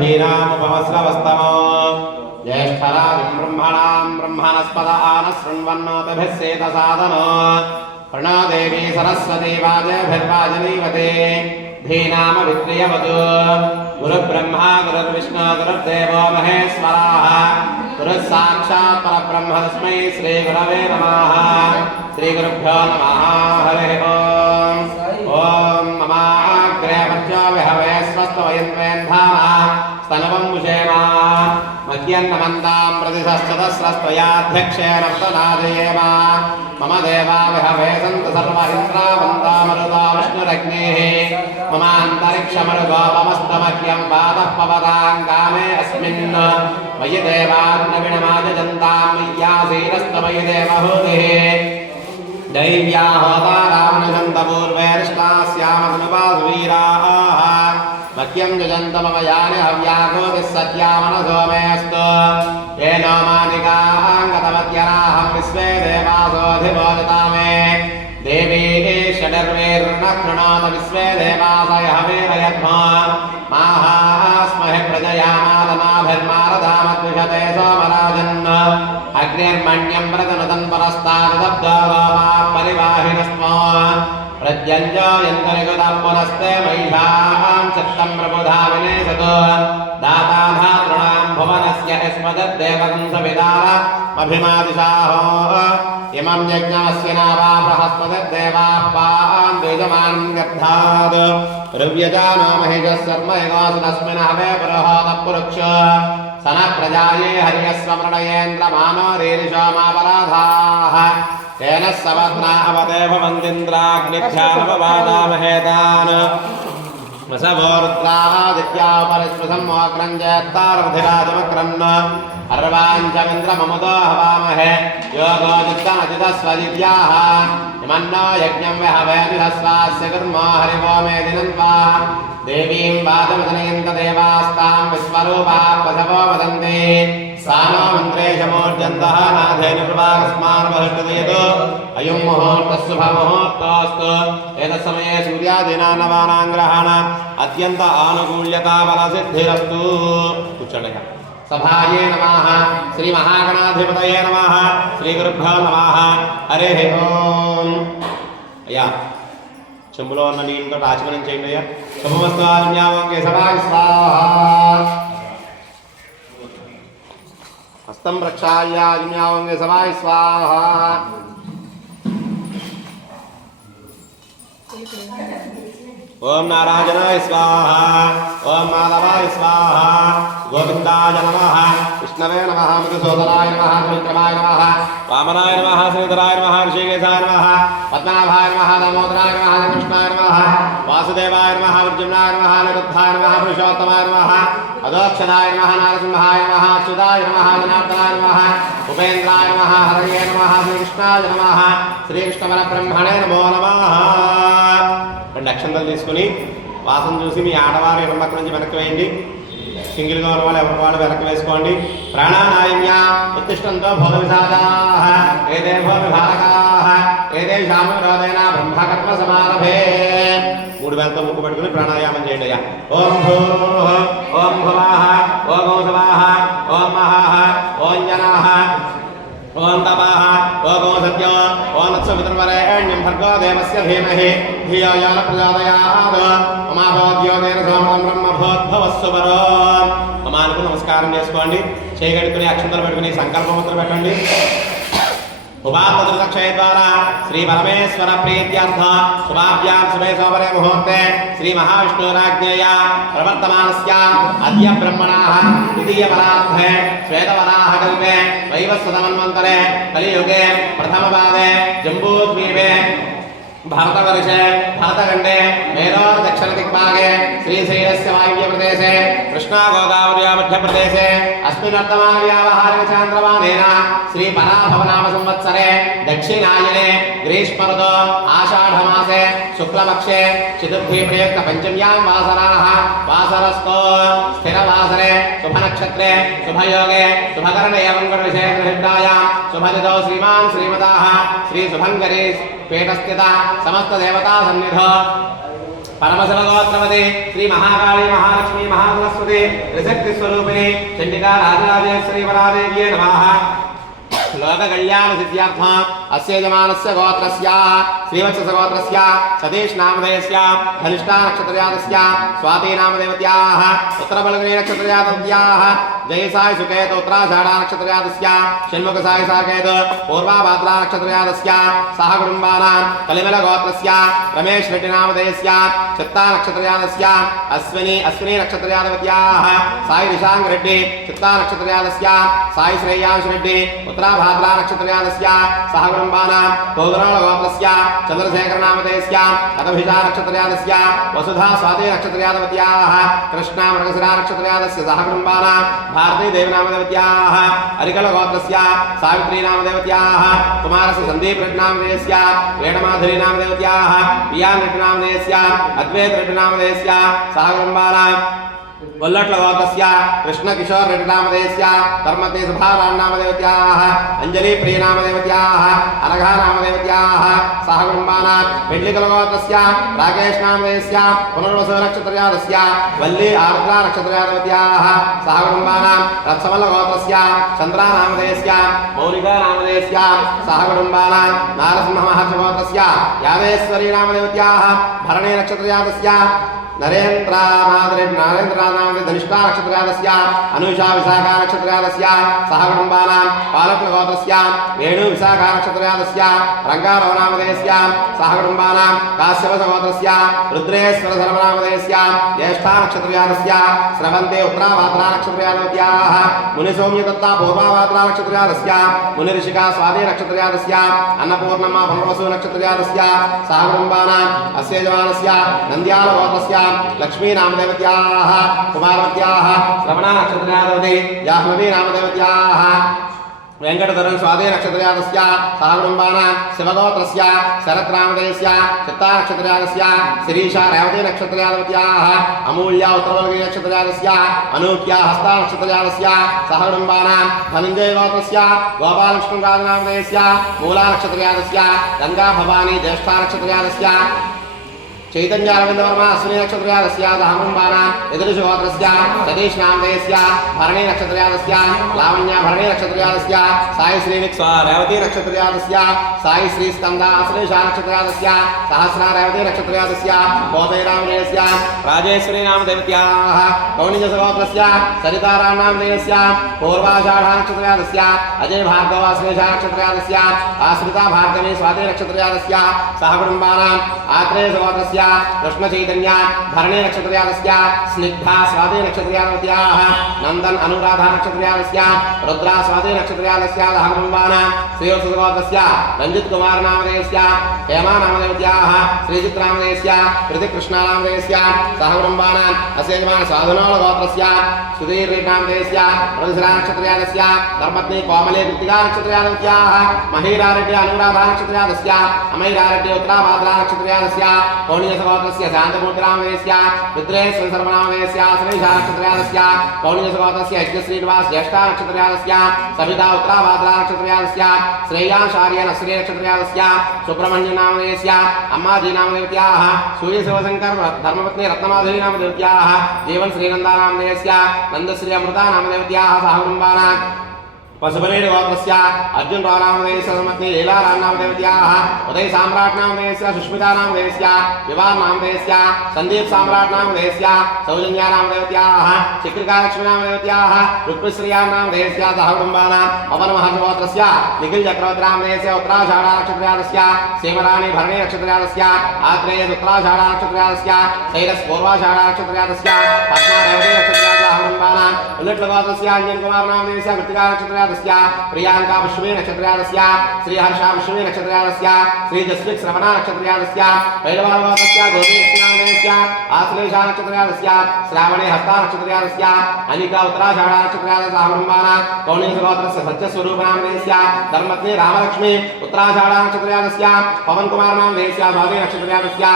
भीरामुपमस्रवस्तमो ज्येष्ठराजं ब्रह्मणां ब्रह्मणस्पद आनशृण्वन्नोतिभिः सेतसादनो प्रणो देवी सरस्वती वाजभिर्वाजनीवते धीनामभित्रियवतु गुरुब्रह्मा गुरुर्विष्णु गुरुर्देवो महेश्वरः गुरुः साक्षात् परब्रह्म तस्मै श्रीगुरवे नमः श्रीगुरुभ्यो नमः हरिः ओम् ॐ ममाग्र्यपत्यो विहवे स्वस्तवयन्वेन्धाना स्तनवं मुषेमा मह्यन्नमन्तां प्रतिशश्चतस्रस्त्वयाध्यक्षेण प्रदाजयेम मम देवा विहवे सन्तु सर्व इन्द्रावन्तामरुता विष्णुरग्नेः ममान्तरिक्षमरुगोपमस्तमह्यं पादः पवतां कामे अस्मिन् मयि देवाग्नविणमाजन्तां मय्यासीनस्तमयि देवहूतिः दैव्या होता रावणजन्तपूर्वेष्टास्यामग्नुपासुवीराः मह्यं जजन्तमम यानि हव्याकोतिः सत्यामनसो मेऽस्तु येनो मानिकाङ्गतवत्यराहं विश्वे देवासोऽधिपोदिता मे देवी षडर्वेर्न कृणोत विश्वे देवासय हवेरयध्मा माहास्महे प्रजयामादनाभिर्मारदामद्विषते सोमराजन् अग्निर्मण्यं व्रतनुतं परस्तादब्दो गोपाः परिवाहिनस्मो प्रत्यञ्जयन्तनिगुतं पुनस्ते महिषां चित्तं प्रबुधा विनेशतु दाताधातॄणां भुवनस्य यस्मदद्देवकं सविदारमभिमादिशाहो इमं यज्ञमस्य नावा बृहस्पतिर्देवाः पां द्विजमानं गर्धात् ऋव्यजानो महिषः सर्वयगासु तस्मिन् हवे पुरोहोतः पुरुक्ष सनः प्रजाये हर्यस्वमृणयेन्द्रमानो रीरिषोमापराधाः तेन सवत्ना अवते भवन्तीन्द्राग्निभ्यानपवादामहेतान् वसवोरुद्रादित्यापरिस्पृशमोऽक्रञ्जयत्तारमधिराजमक्रन्न अर्वाञ्चमिन्द्रममुदो हवामहे योगो चित्तमचितस्वदिव्याः इमन्नो यज्ञं विहवेभिहस्वास्य कुर्मो हरिवो मे दिनन्वा देवीं वाचमजनयन्तदेवास्तां विश्वरूपाः पशवो वदन्ति सा नो मन्त्रेशमूर्जन्तः नाथे निर्वाकस्मान्वहृष्टदेतो अयं मुहूर्तः शुभमुहूर्तोऽस्तु एतत्समये सूर्यादीनां नवानां ग्रहाणाम् अत्यन्त आनुकूल्यता बलसिद्धिरस्तु उच्चडय सभाये नमः श्री महागणाधिपतये नमः श्री गुरुभ्यो नमः हरिः ओम् अय्या చెంబులో ఉన్న నీళ్ళతో ఆచమనం చేయండి అయ్యా శుభమస్తు ఆజ్ఞావంకే సభాయ స్వాహా హస్తం ప్రక్షాళ్య ఆజ్ఞావంకే సభాయ స్వాహా ఓం నారాయణాయ స్వాహా ఓం మాధవాయ స్వాహా గోవిందాయ నమః విష్ణవే నమః మధుసూదనాయ నమః విక్రమాయ నమః వామనాయ నమః శ్రీధరాయ నమః ఋషికేశాయ నమః పద్మనాభాయ నమః దామోదరాయ నమః కృష్ణాయ నమః వాసుదేవాయ నమః అర్జునాయ నమః నిరుద్ధాయ నమః పురుషోత్తమాయ నమః అదోక్షదాయ నమః నారసింహాయ నమః అచ్యుతాయ నమః జనార్దనాయ నమః ఉపేంద్రాయ నమః హరయే నమః శ్రీకృష్ణాయ నమః శ్రీకృష్ణ పరబ్రహ్మణే నమో నమః. రెండు అక్షంతలు తీసుకుని వాసన చూసి మీ ఆడవారు ఎడమక్క నుంచి వెనక్కి వేయండి. సింగిల్గా ఉన్న వాళ్ళు ఎవరి వాళ్ళు వెనక్కి వేసుకోండి. ప్రాణానాయమ్య ఉత్తిష్టంతో భోగ విధాదాః ఏదే భోగ విభారకాః ఏదే శామవిరోధేన బ్రహ్మకర్మ సమారభే. మూడు వేలతో ముక్కు పెట్టుకుని ప్రాణాయామం చేయండి అయ్యా. ఓం భూః ఓం భువః ఓం ఓసవాః ఓం మహాః ఓం జనాః ఓం తపాః ఓం సత్యో ఓం నత్సవితుర్వరేణ్యం భర్గో దేవస్య ధీమహి ధియో యో న ప్రచోదయాత్ మమాభవద్యోగేన సోమం బ్రహ్మభూద్భవస్సు వరో. మమానికి నమస్కారం చేసుకోండి. చేయగడుకుని అక్షంతలు పెట్టుకుని సంకల్పముద్ర పెట్టండి. उपात्तक्षय द्वारा श्री परमेश्वर प्रीत्यर्थ शुभाभ्यां शुभे सोमरे मुहूर्ते श्री महाविष्णुराज्ञया प्रवर्तमानस्य अद्य ब्रह्मणाः द्वितीयपरार्धे श्वेतवराहकल्पे वैवस्वतमन्वन्तरे कलियुगे प्रथमपादे जम्बूद्वीपे भारतवर्षे भारतखण्डे मेरोर् दक्षिणदिग्भागे श्रीशैलस्य वायव्यप्रदेशे कृष्णागोदावर्या मध्यप्रदेशे अस्मिन् वर्तमानव्यावहारिकचान्द्रमानेन श्रीपराभवनामसंवत्सरे दक्षिणायने ग्रीष्मऋतौ आषाढमासे शुक्लपक्षे चतुर्थीप्रयुक्तपञ्चम्यां वासराः वासरस्थो स्थिरवासरे शुभनक्षत्रे शुभयोगे शुभकरणे एवं विशेषनिष्ठायां शुभतिथौ श्रीमान् श्रीमताः श्रीशुभङ्करी पीठस्थिता समस्त देवता सन्निधो परमशिवगोत्रवते श्री महाकाली महालक्ष्मी महासरस्वती त्रिशक्ति स्वरूपिणी चंडिका राजराजेश्वरी वरादेव्ये नमः। लोक कल्याण सिद्ध्यर्थम अस्य यजमानस्य गोत्रस्य श्रीवत्स गोत्रस्य सतीश नामधेयस्य धनिष्ठा नक्षत्रजातस्य स्वाति नामदेवत्याः उत्तरबलगनी नक्षत्रजातस्याः जयसाय सुकेत उत्तराषाढा नक्षत्रजातस्य षण्मुख साय साकेत पूर्वाभाद्रा नक्षत्रजातस्य सह कुटुम्बानां कलिमल गोत्रस्य रमेश रेड्डी नामधेयस्य चित्ता नक्षत्रजातस्य अश्विनी नक्षत्रजातवत्याः साई निशांग रेड्डी चित्ता नक्षत्रजातस्य साई श्रेयांश रेड्डी उत्तराभाद्रा नक्षत्रजातस्य सह कुटुम्बानां कोगराळ गोत्रस्य चंद्रशेखर नामधेयस्य अतभिषा नक्षत्रजातस्य वसुधा स्वाति नक्षत्रजातवत्याः कृष्णा मृगशिरा नक्षत्रजातस्य सह कुटुम्बानां भारती देवी नामदेवत्याः अरिकल गोत्रस्य सावित्री नामदेवत्याः कुमारस्य संदीप रेड्डी नामधेयस्य वेणमाधुरी नामदेवत्याः पियान रेड्डी नामधेयस्य अद्वैत रेड्डी नामधेयस्य सह कुटुम्बानां वल्लट्ल गोत्रस्य कृष्ण किशोर रेड्डी नामधेयस्य धर्मते सुभाराम नामदेवत्याः अंजलि प्रिय नामदेवत्याः अनघा नामदेवत्याः सह कुटुम्बानां वेल्लिकल गोत्रस्य राकेश नामधेयस्य पुनर्वसु नक्षत्रजातस्य वल्ली आर्द्रा नक्षत्रजातवत्याः सह कुटुम्बानां रत्समल गोत्रस्य चंद्रा नामधेयस्य मौलिका नामधेयस्य सह कुटुम्बानां नारसिंह महर्षि गोत्रस्य यादेश्वरी नामदेवत्याः भरणी नक्षत्रजातस्य नरेंद्र नाम धनिष्ठा नक्षत्रजातस्य अनुषा विशाखा नक्षत्रजातस्य सह कुटुम्बानां पालक्ल गोत्रस्य वेणु विशाखा नक्षत्रजातस्य रंगाराव नामधेयस्य सह कुटुम्बानां काश्यप गोत्रस्य रुद्रेश्वर शर्मा नामधेयस्य ज्येष्ठा नक्षत्रजातस्य स्रवन्ते उत्तराभाद्रा नक्षत्रजातवत्याः मुनिसौम्य दत्ता पूर्वाभाद्रा नक्षत्रजातस्य मुनिऋषिका स्वाति नक्षत्रजातस्य अन्नपूर्णम्मा पुनर्वसु नक्षत्रजातस्य सह कुटुम्बानां अस्य यजमानस्य नन्द्याल गोत्रस्य लक्ष्मी नामदेवत्याः कुमारवत्याः श्रवणा नक्षत्रजातवती जाह्नवी नामदेवत्याः वेंकटधरन स्वाति नक्षत्रजातस्य सह कुटुम्बानां शिवगोत्रस्य शरत् नामधेयस्य चित्ता नक्षत्रजातस्य शिरीषा रेवती नक्षत्रजातवत्याः अमूल्या उत्तरबलगिरी नक्षत्रजातस्य अनूक्या हस्ता नक्षत्रजातस्य सह कुटुम्बानां धनञ्जय गोत्रस्य गोपालकृष्णराज नामधेयस्य मूला नक्षत्रजातस्य गंगा भवानी ज्येष्ठा नक्षत्रजातस्य चैतन्य अरविंद वर्मा अश्विनी नक्षत्रजातस्य सह कुटुम्बानां यदुष गोत्रस्य सतीश नामधेयस्य भरणी नक्षत्रजातस्य लावण्य भरणी नक्षत्रजातस्य साई श्रीनिक् रेवती नक्षत्रजातस्य साई श्री स्कंदा श्रीशा नक्षत्रजातस्य सहस्रा रेवती नक्षत्रजातस्य बोधय नामधेयस्य राजेश्वरी नामदेवत्याः कौणिज गोत्रस्य सरिताराम नामधेयस्य पूर्वाषाढा नक्षत्रजातस्य अजय भार्गव श्रीशा नक्षत्रजातस्य आश्रिता भार्गवी स्वाति नक्षत्रजातस्य सह कुटुम्बानां आत्रेय गोत्रस्य कृष्ण चैतन्य भरणी नक्षत्रजातस्य स्निग्धा स्वाति नक्षत्रजातवत्याः नंदन अनुराधा नक्षत्रजातस्य रुद्रा स्वाति नक्षत्रजातस्य सह कुटुम्बानां श्रीवत्स गोत्रस्य रंजित कुमार नामधेयस्य हेमा नामदेवत्याः श्रीजित नामधेयस्य कृतिक कृष्ण नामधेयस्य सह कुटुम्बानां अस्य यजमान साधुनोल गोत्रस्य सुधीर रेड्डी नामधेयस्य मृगशिरा नक्षत्रजातस्य धर्मपत्नी कोमले कृतिका नक्षत्रजातवत्याः महीरा रेड्डी अनुराधा नक्षत्रजातस्य अमैरा रेड्डी उत्तराभाद्रा नक्षत्रजातस्य कौणिजसगोत्रस्य शान्तमूर्ति नामधेयस्य रुद्रेश्वर शर्मा नामधेयस्य श्रीशा नक्षत्रजातस्य कौणिजसगोत्रस्य यज्ञश्रीनिवास ज्येष्ठा नक्षत्रजातस्य सविता उत्तराभाद्रा नक्षत्रजातस्य श्रेयांश आर्यन श्री नक्षत्रजातस्य सुब्रह्मण्य नामधेयस्य अम्माजी नामदेवत्याः सूर्य शिवशंकर धर्मपत्नी रत्नमाधुरी नामदेवत्याः जीवन श्रीनंदा नामधेयस्य नंदश्री अमृता नामदेवत्याः सह कुटुम्बानां पशुपनेर गोत्रस्य अर्जुन राव नामधेयस्य धर्मपत्नी लीला राम नामदेवत्याः उदय साम्राट नामधेयस्य सुष्मिता नामधेयस्य विवाह नामधेयस्य संदीप साम्राट नामधेयस्य सौजन्या नामदेवत्याः चित्रिका लक्ष्मी नामदेवत्याः रुक्मिश्रिया नामधेयस्य सह कुटुम्बानां पवन महर्षि गोत्रस्य निखिल चक्रवर्ती नामधेयस्य उत्तराषाढा नक्षत्रजातस्य सीमराणि भरणी नक्षत्रजातस्य आत्रेय उत्तराषाढा नक्षत्रजातस्य शैलस पूर्वाषाढा नक्षत्रजातस्य पद्मा रेवती नक्षत्रजातस्य सह कुटुम्बानां उल्लट्ल गोत्रस्य अंजन कुमार नामधेयस्य कृतिका नक्षत्रजातस्य प्रियांका पुष्पी नक्षत्रजातस्य श्रीहर्षा पुष्पी नक्षत्रजातस्य श्रीजस्विक श्रवणा नक्षत्रजातस्य पैलवानगोत्रस्य गोपीकृष्ण नामधेयस्य आश्लेषा नक्षत्रजातस्य श्रावणे हस्ता नक्षत्रजातस्य अनिका उत्तराषाढा नक्षत्रजातस्य सह कुटुम्बानां कौणिजगोत्रस्य सत्यस्वरूप नामधेयस्य धर्मपत्नी रामलक्ष्मी उत्तराषाढा नक्षत्रजातस्य पवन कुमार नामधेयस्य स्वाति नक्षत्रजातस्य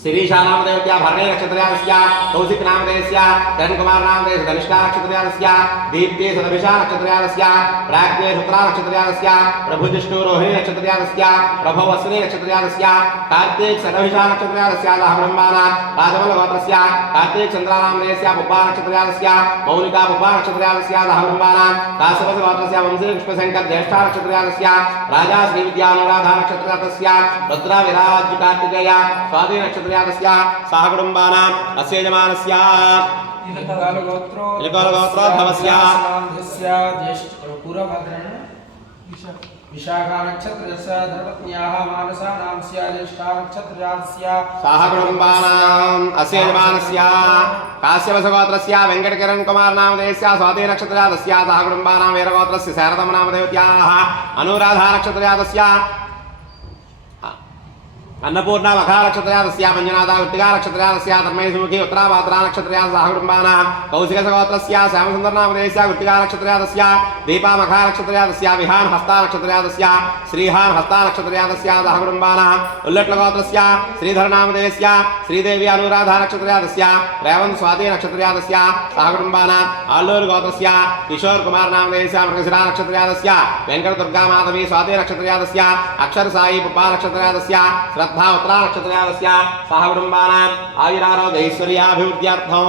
शिरीषा नामदेवत्या भरणे नक्षत्रयास्य कौशिक नामदेवस्य करणकुमार नामदेवस्य धनिष्ठा नक्षत्रयास्य दीप्ते सदभिषा नक्षत्रयास्य प्राज्ञे शुक्ला नक्षत्रयास्य प्रभुजिष्णु रोहिणी नक्षत्रयास्य प्रभवस्ने नक्षत्रयास्य कार्तिक सदभिषा नक्षत्रयास्य ब्रह्माना राजमल गोत्रस्य कार्तिक चंद्रा नामदेवस्य पुप्पा नक्षत्रयास्य मौलिका पुप्पा नक्षत्रयास्य ब्रह्माना काश्यप गोत्रस्य वंशे पुष्पशंकर ज्येष्ठा नक्षत्रयास्य राजा श्री विद्यानुराधा नक्षत्रयास्य रुद्र विराज कार्तिकेय स्वाति नक्षत्र सह कुटुंबानां अस्य यजमानस्य इलगोत्रोद्भवस्य विशाखा नक्षत्रस्य धर्मपत्न्याः मानसा नामस्य ज्येष्ठा नक्षत्रस्य सह कुटुंबानां अस्य यजमानस्य काश्यपगोत्रस्य वेंकटकिरण कुमार नामदेवस्य स्वाति नक्षत्रस्य सह कुटुंबानां वीरगोत्रस्य शारदम नामदेवत्याः अनुराधा नक्षत्रस्य अन्नपूर्णा मखा नक्षत्रयास्य मंजुनाथा कृत्तिका नक्षत्रयास्य धर्मेशमुखी उत्तराभाद्रा नक्षत्रयास्य सह कुटुंबानां कौशिकगोत्रस्य श्यामसुंदर नामदेवस्य कृत्तिका नक्षत्रयास्य दीपा मखा नक्षत्रयास्य विहान हस्ता नक्षत्रयास्य श्रीहान हस्ता नक्षत्रयास्य सह कुटुंबानां उल्लट्लगोत्रस्य श्रीधर नामदेवस्य श्रीदेवी अनुराधा नक्षत्रयास्य रेवंत स्वाति नक्षत्रयास्य सह कुटुंबानां आल्लूर गोत्रस्य किशोर कुमार नामदेवस्य मृगशिरा नक्षत्रयास्य वेंकट दुर्गा माधवी स्वाति नक्षत्रयास्य अक्षर साई पुप्पा नक्षत्रयास्य श्रद्धा उत्तरा नक्षत्रयास्य सह कुटुंबानां आयुरारोग्यैश्वर्याभिवृद्ध्यर्थं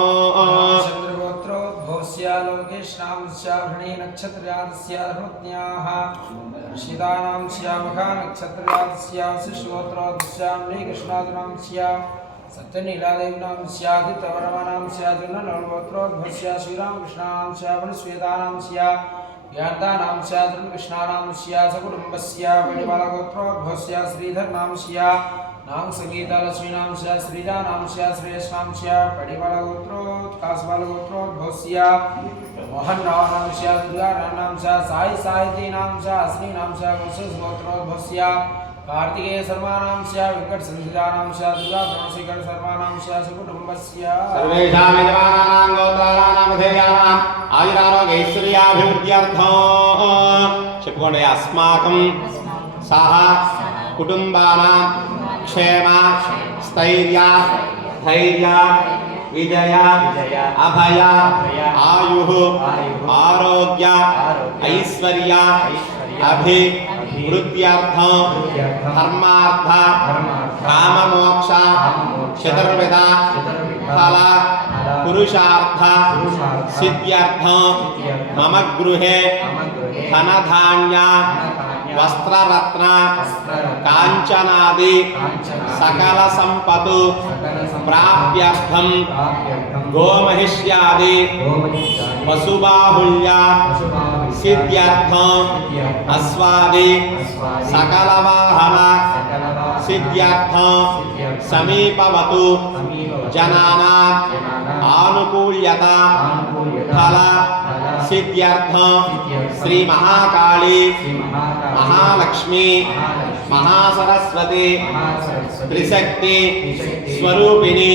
चंद्रगोत्रोद्भवस्य लोकेश नामस्य भरणी नक्षत्रयास्य धर्मपत्न्याः ऋषिदानांस्य मखा नक्षत्रयास्य शिशुगोत्रोद्भवस्य कृष्णादनांस्य सत्यनीलादेवीनांस्य आदित्यवर्मनांस्य जुन्ननगोत्रोद्भवस्य श्रीरामकृष्णानांस्य वनस्वेदानांस्य ज्ञातानांस्य धर्मकृष्णानांस्य सकुटुम्बस्य वणिबालगोत्रोद्भवस्य श्रीधरनांस्य नाम संगीतालक्ष्मीनांस्य श्रीजानांस्य श्रेयस्नांस्य पडिबालगोत्रोत्काशबालगोत्रोद्भवस्य मोहनरावनांस्य दुर्गारावनांस्य साई साहितीनांस्य अश्विनांस्य वंशगोत्रोद्भवस्य कार्तिकेय सर्वानांस्य वेंकट संध्यानांस्य दुर्गा ब्रह्मशेखर सर्वानांस्य सकुटुम्बस्य सर्वेषां यजमानानां गोत्राणां धेयानां आयुरारोग्यैश्वर्याभिवृद्ध्यर्थं చెప్పుకోండి अस्माकं सह कुटुंबानां क्षेम स्थैर्य धैर्य विजय अभय आयुः आरोग्य ऐश्वर्य अभिवृद्ध्यर्थं धर्मार्थ काममोक्ष चतुर्विध फल पुरुषार्थ सिद्ध्यर्थं मम गृहे धनधान्य वस्त्ररत्न कांचनादि सकल संपत्तु प्राप्त्यर्थं गोमहिष्यादि पशुबाहुल्य सिद्ध्यर्थं अश्वादि सकल वाहन सिद्ध्यर्थं समीपवतु जनानां आनुकूल्यता फल सिद्ध्यर्थं श्री महाकाली महालक्ष्मी महासरस्वती त्रिशक्ति स्वरूपिणी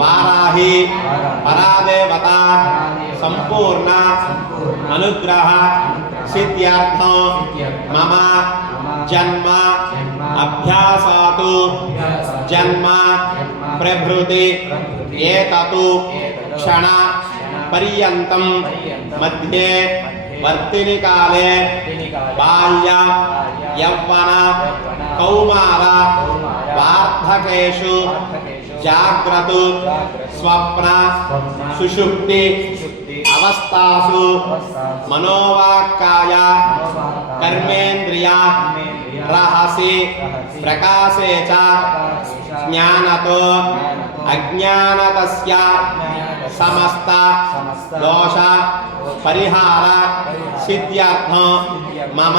वाराही परादेवता संपूर्ण अनुग्रह सिद्ध्यर्थं मम जन्म अभ्यासातु जन्म प्रभृति एततु क्षण पर्यन्तं मध्ये वर्तिनि काले बाल्य यौवन कौमार वार्धकेषु जाग्रत स्वप्न सुषुप्ति अवस्थासु मनोवाक्काय कर्मेन्द्रिय रहसि प्रकाशे च ज्ञानतो अज्ञानतस्य समस्त दोष परिहार सिद्ध्यर्थं मम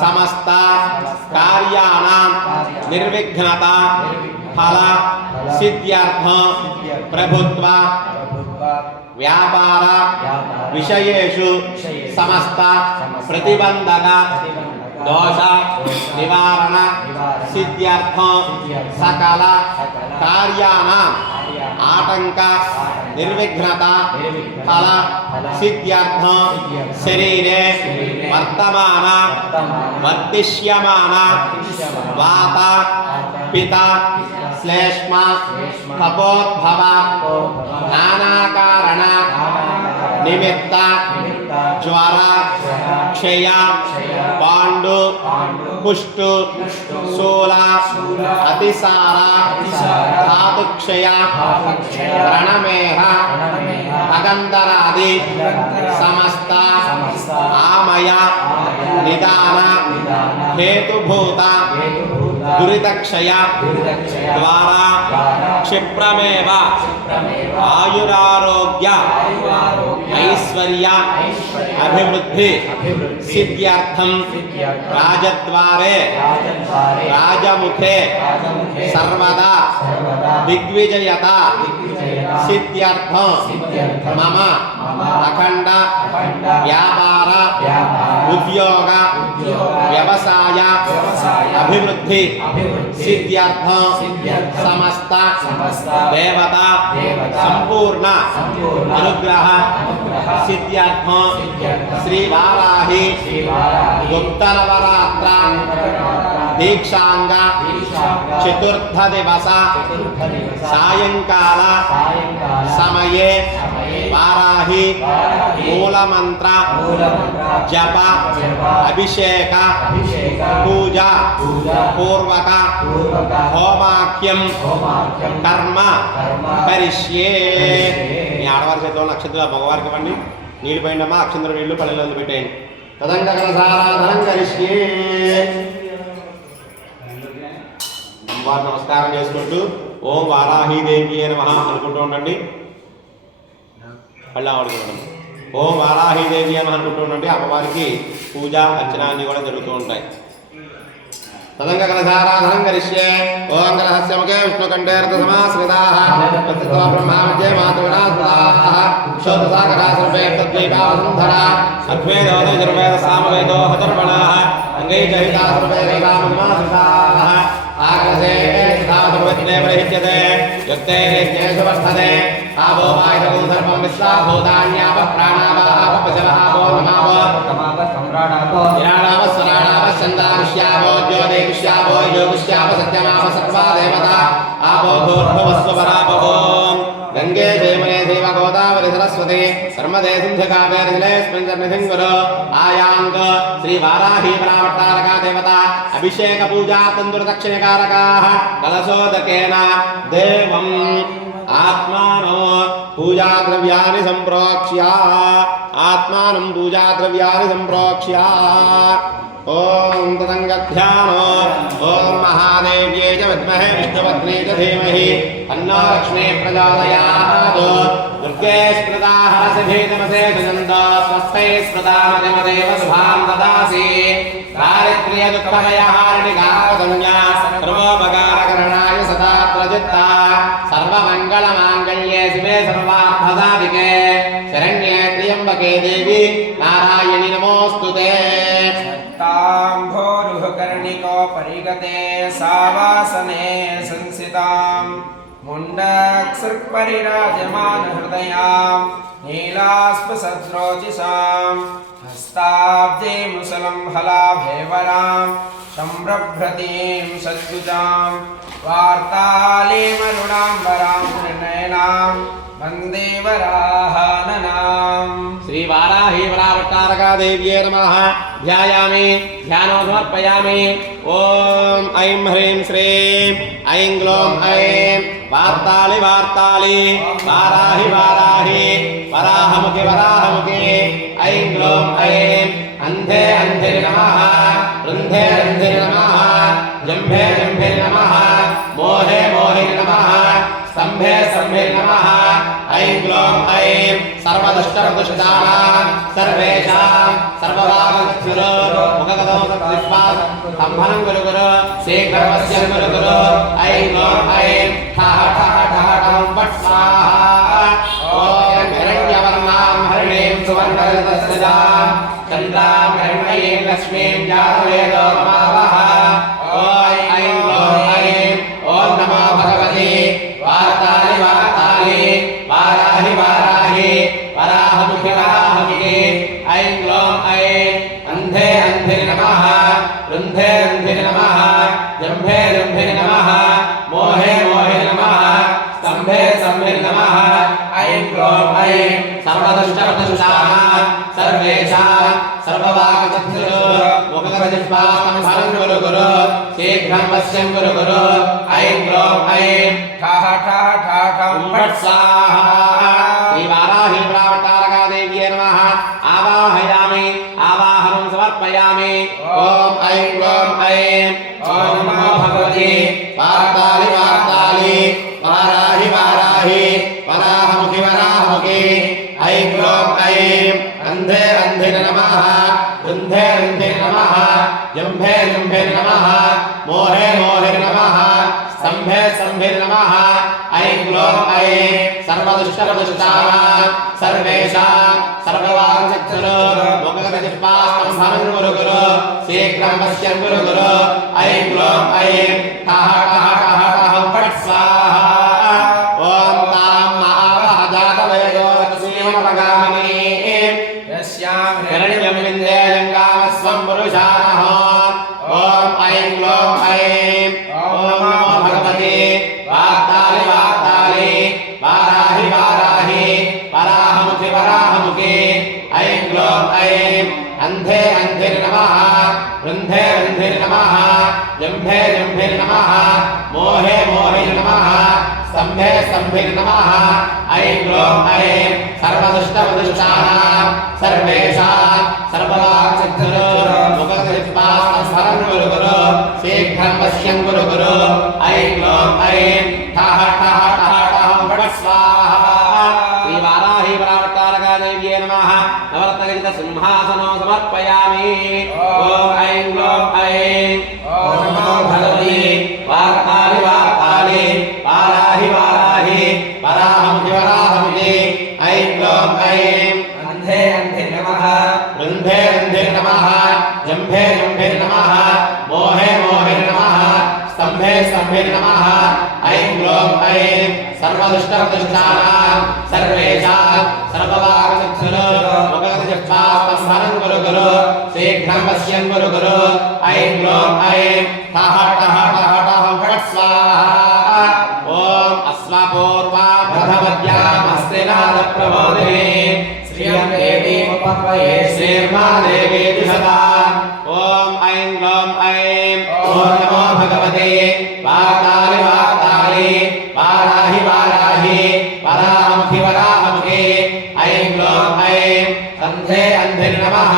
समस्त कार्याणां निर्विघ्नता फल सिद्ध्यर्थं प्रभुत्व व्यापार विषयेषु समस्त प्रतिबंधक दोष निवारण सिद्ध्यर्थं सकल कार्याणां आतंक निर्विघ्नता फल सिद्ध्यर्थं शरीरे वर्तमान वर्तिष्यमान वात पिता श्लेष्म तपोद्भव नानाकारण निमित्त ज्वर क्षय पांडु कुष्ठु शूल अतिसार धातुक्षय व्रणमेह अगंधरादि समस्त आमय निदान हेतुभूत दुरितक्षय द्वारा क्षिप्रमेव आयुरारोग्य ऐश्वर्य अभिवृद्धि सिद्ध्यर्थं राजद्वारे राजमुखे सर्वदा दिग्विजयता सिद्ध्यर्थं मम अखंड व्यापार उद्योग व्यवसाय अभिवृद्धि सिद्ध्यर्थं समस्त देवता संपूर्ण अनुग्रह सिद्ध्यर्थं श्री वाराही गुप्त नवरात्र दीक्षांग चतुर्थ दिवस सायंकाल समये वाराही मूलमंत्र जप अभिषेक पूजा पूर्वक होमाख्यम कर्म करिष्ये आडवार చేతిలో నక్షత్ర భగవానికి వండి నీళ్ళు పైనమా అక్షంతర నీళ్లు పళ్ళలో పెట్టేయండి తదంగకరసారాధనం కరిష్యే అమ్మవారి నమస్కారం చేసుకుంటూ ఓం వారాహీదేవి నమః అనుకుంటూ ఉండండి పళ్ళ ఆడుకోవడం ఓం వారాహీదేవి అని అనుకుంటూ ఉండండి అమ్మవారికి పూజ అర్చన అన్ని కూడా జరుగుతూ ఉంటాయి तदंगकलसाराधनं करिष्ये ओं कलहस्य मुखे विष्णुकण्ठेऽर्धसमाश्रिताः तत्त्वा ब्रह्माविद्ये मातृगणास्ताः क्षोत्रसागरासर्वे तद्वीपावसुन्धरा अद्वैतोदयजुर्वेदसामवेदो हतर्वणाः अङ्गैर्जहिता सर्वे दैवानुमाश्रिताः आग्रसे साधुर्वज्ञेवरहित्यते युक्तेर्यज्ञेषु वर्धते आवो वायुः सर्वं विश्वाभूतान्यावः प्राणावाः पशवः वो नमावो विराणावः स्वराणावः छन्दांश्यावो ज्योतिष्यावो योगिष्यावो सत्यमावः सर्वा देवता आवो भूर्भुवस्वपरापवो गंगे जयमुने देव गोदावरी सरस्वती नर्मदे सिंधु कावेरी जलेऽस्मिन् सन्निधिं कुरु आयान्त श्री वाराही परावट्टारका देवता अभिषेक पूजा तन्दुर्दक्षिणकारकाः कलशोदकेन देवम् आत्मानो पूजाद्रव्यानि सम्प्रोक्ष्य आत्मानं पूजाद्रव्यानि सम्प्रोक्ष्य ओम तदंगध्यानो ओम महादेव्यै च विद्महे विष्णुपत्नी च धीमहि तन्नो लक्ष्मी प्रचोदयात् दुर्गे स्मृता हरसिभेदमसे सुनन्दो स्वस्ते स्मृतामतिमदेव शुभां ददासि दारिद्र्यदुःखभयहारिणि गावदन्या सर्वोपकारकरणाय सदा प्रचित्ता सर्वमङ्गलमाङ्गल्ये शिवे सर्वार्थसाधिके शरण्ये त्र्यम्बके देवी नारायणि नमोऽस्तु ते ताम्भोरुहकर्णिको परिगते सावासने संसितां मुण्डक्सृक्परिराजमानहृदयां नीलास्पसद्रोचिषां हस्ताब्जे मुसलं हलाभेवरां सम्भ्रभ्रतीं सद्गुजां वार्तालीमरुणाम्बरां त्रिनयनां वन्दे वराहाननां श्री वाराही वरावट्टारका देव्ये नमः ध्यायामि ध्यानो समर्पयामि ओम ऐं ह्रीं श्रीं ऐं ग्लौं ऐं वार्तालि वार्तालि वाराहि वाराहि वराहमुखि वराहमुखि ऐं ग्लौं ऐं अन्धे अन्धे नमः रुन्धे रुन्धे नमः जम्भे जम्भे नमः मोहे मोहे नमः स्तम्भे स्तम्भे नमः ऐं ग्लौं ऐं सर्वदुष्टदुष्टानां सर्वेषां सर्वभागस्वरो मुखगतो सत्विश्वास सम्भनं गुरु गुरु शीघ्रवस्य गुरु गुरु ऐं ग्लौं ऐं ठः ठः ठः ठं फट् स्वाहा ॐ हिरण्यवर्णां हरिणीं सुवर्णरजतस्रजां चन्द्रां हिरण्मयीं लक्ष्मीं जातवेदो नमावः ॐ ऐं ग्लौं ऐं ॐ नमो भगवते वार्तालि वार्तालि वाराहि वाराहि वराहमुखि वराहमुखि ऐं ग्लौं ऐं अन्धे अन्धे नमः रुन्धे रुन्धे नमः जम्भे जम्भे नमः सर्वदुष्टानां सर्वेषां सर्ववाक्चक्षुषु मुखगतजिह्वास्तम्भनं कुरु कुरु शीघ्रं वश्यं कुरु कुरु ऐं क्लों ऐं ठः ठः ठः ठं फट् स्वाहा श्रीवाराही प्रावतारकादेव्यै नमः आवाहयामि आवाहनं समर्पयामि ॐ ऐं क्लों ऐं ॐ नमो भगवते वार्तालि वार्तालि वाराहि वाराहि वराहमुखि वराहमुखि ऐं क्लों ऐं अन्धे अन्धे नमः रुन्धे रुन्धे नमः जम्भे जम्भे नमः मोहे मोहे नमः स्तम्भे स्तम्भे नमः ऐं क्लों ऐं सर्वदुष्टप्रदुष्टानां सर्वेषां सर्ववाक्चक्षुषु मुखगतजिह्वास्तम्भनं कुरु कुरु शीघ्रं वश्यं कुरु कुरु ऐं क्लों ऐं ठः ठः ठः ठः फट् स्वाहा ॐ तां महावः जातवेदो लक्ष्मीमपगामिनी यस्यां हिरण्यं विन्देयं कामस्वं पुरुषाणः ॐ ऐं क्लों ऐं ॐ नमो भगवते वार्तालि वार्तालि वाराहि वाराहि वराहमुखि वराहमुखि ऐं क्लों ऐं अन्धे अन्धे नमः रुन्धे रुन्धे नमः जम्भे जम्भे नमः मोहे मोहे नमः स्तम्भे स्तम्भे नमः ऐं क्लों ऐं सर्वदुष्टप्रदुष्टानां सर्वेषां सर्ववाक्चक्षुषु मुखगतजिह्वास्तम्भनं कुरु कुरु शीघ्रं वश्यं कुरु कुरु ऐं क्लों ऐं ठः ठः ठः ठः फट् स्वाहा श्रीवाराही परावतारकादेव्यै नमः नवरत्नखचितसिंहासनं समर्पयामि ॐ ऐं क्लों ऐं ॐ नमो भगवते वार्तालि वार्तालि वाराहि वाराहि वराहमुखि वराहमुखि ऐं क्लों ऐं अन्धे अन्धे नमः रुन्धे रुन्धे नमः जम्भे जम्भे नमः मोहे मोहे नमः स्तम्भे स्तम्भे नमः ऐं क्लों ऐं सर्वदुष्टप्रदुष्टानां सर्वेषां सर्ववाक्चक्षुषु मुखगतजिह्वास्तम्भनं कुरु कुरु शीघ्रं वश्यं कुरु कुरु ऐं क्लों ऐं ठः ठः ठः ठः फट् स्वाहा ॐ अस्मपूर्वा प्रथमद्याम् हस्तिनादप्रबोधिनी श्रियं देवीमुपह्वये श्रीर्मा देवी दिशता ॐ ऐं क्लों ऐं ॐ नमो भगवते वार्तालि वार्तालि वाराहि वाराहि वराहमुखि वराहमुखि ऐं क्लों ऐं अन्धे अन्धे नमः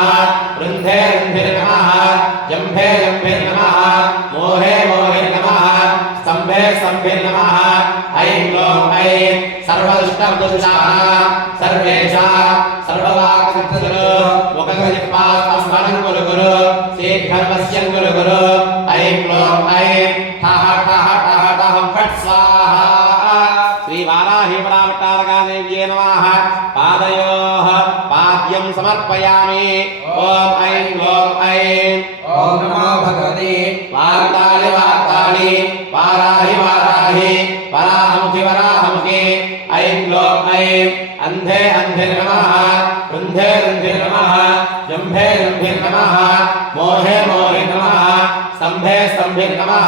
रुन्धे रुन्धे नमः जम्भे जम्भे नमः मोहे मोहे नमः स्तम्भे स्तम्भे नमः ऐं क्लों ऐं सर्वदुष्टप्रदुष्टानां सर्वेषां सर्ववाक्चक्षुषु मुखगतजिह्वास्तम्भनं कुरु कुरु शीघ्रं वश्यं कुरु कुरु ऐं क्लों ऐं ठः ठः ठः ठः फट् स्वाहा श्रीवाराही परावतारकादेव्यै नमः पादयोः पाद्यं समर्पयामि ॐ ऐं क्लों ऐं ॐ नमो भगवते वार्तालि वार्तालि वाराहि वाराहि वराहमुखि वराहमुखि ऐं क्लों ऐं अन्धे अन्धे नमः रुन्धे रुन्धे नमः जम्भे जम्भे नमः मोहे मोहे नमः स्तम्भे स्तम्भे नमः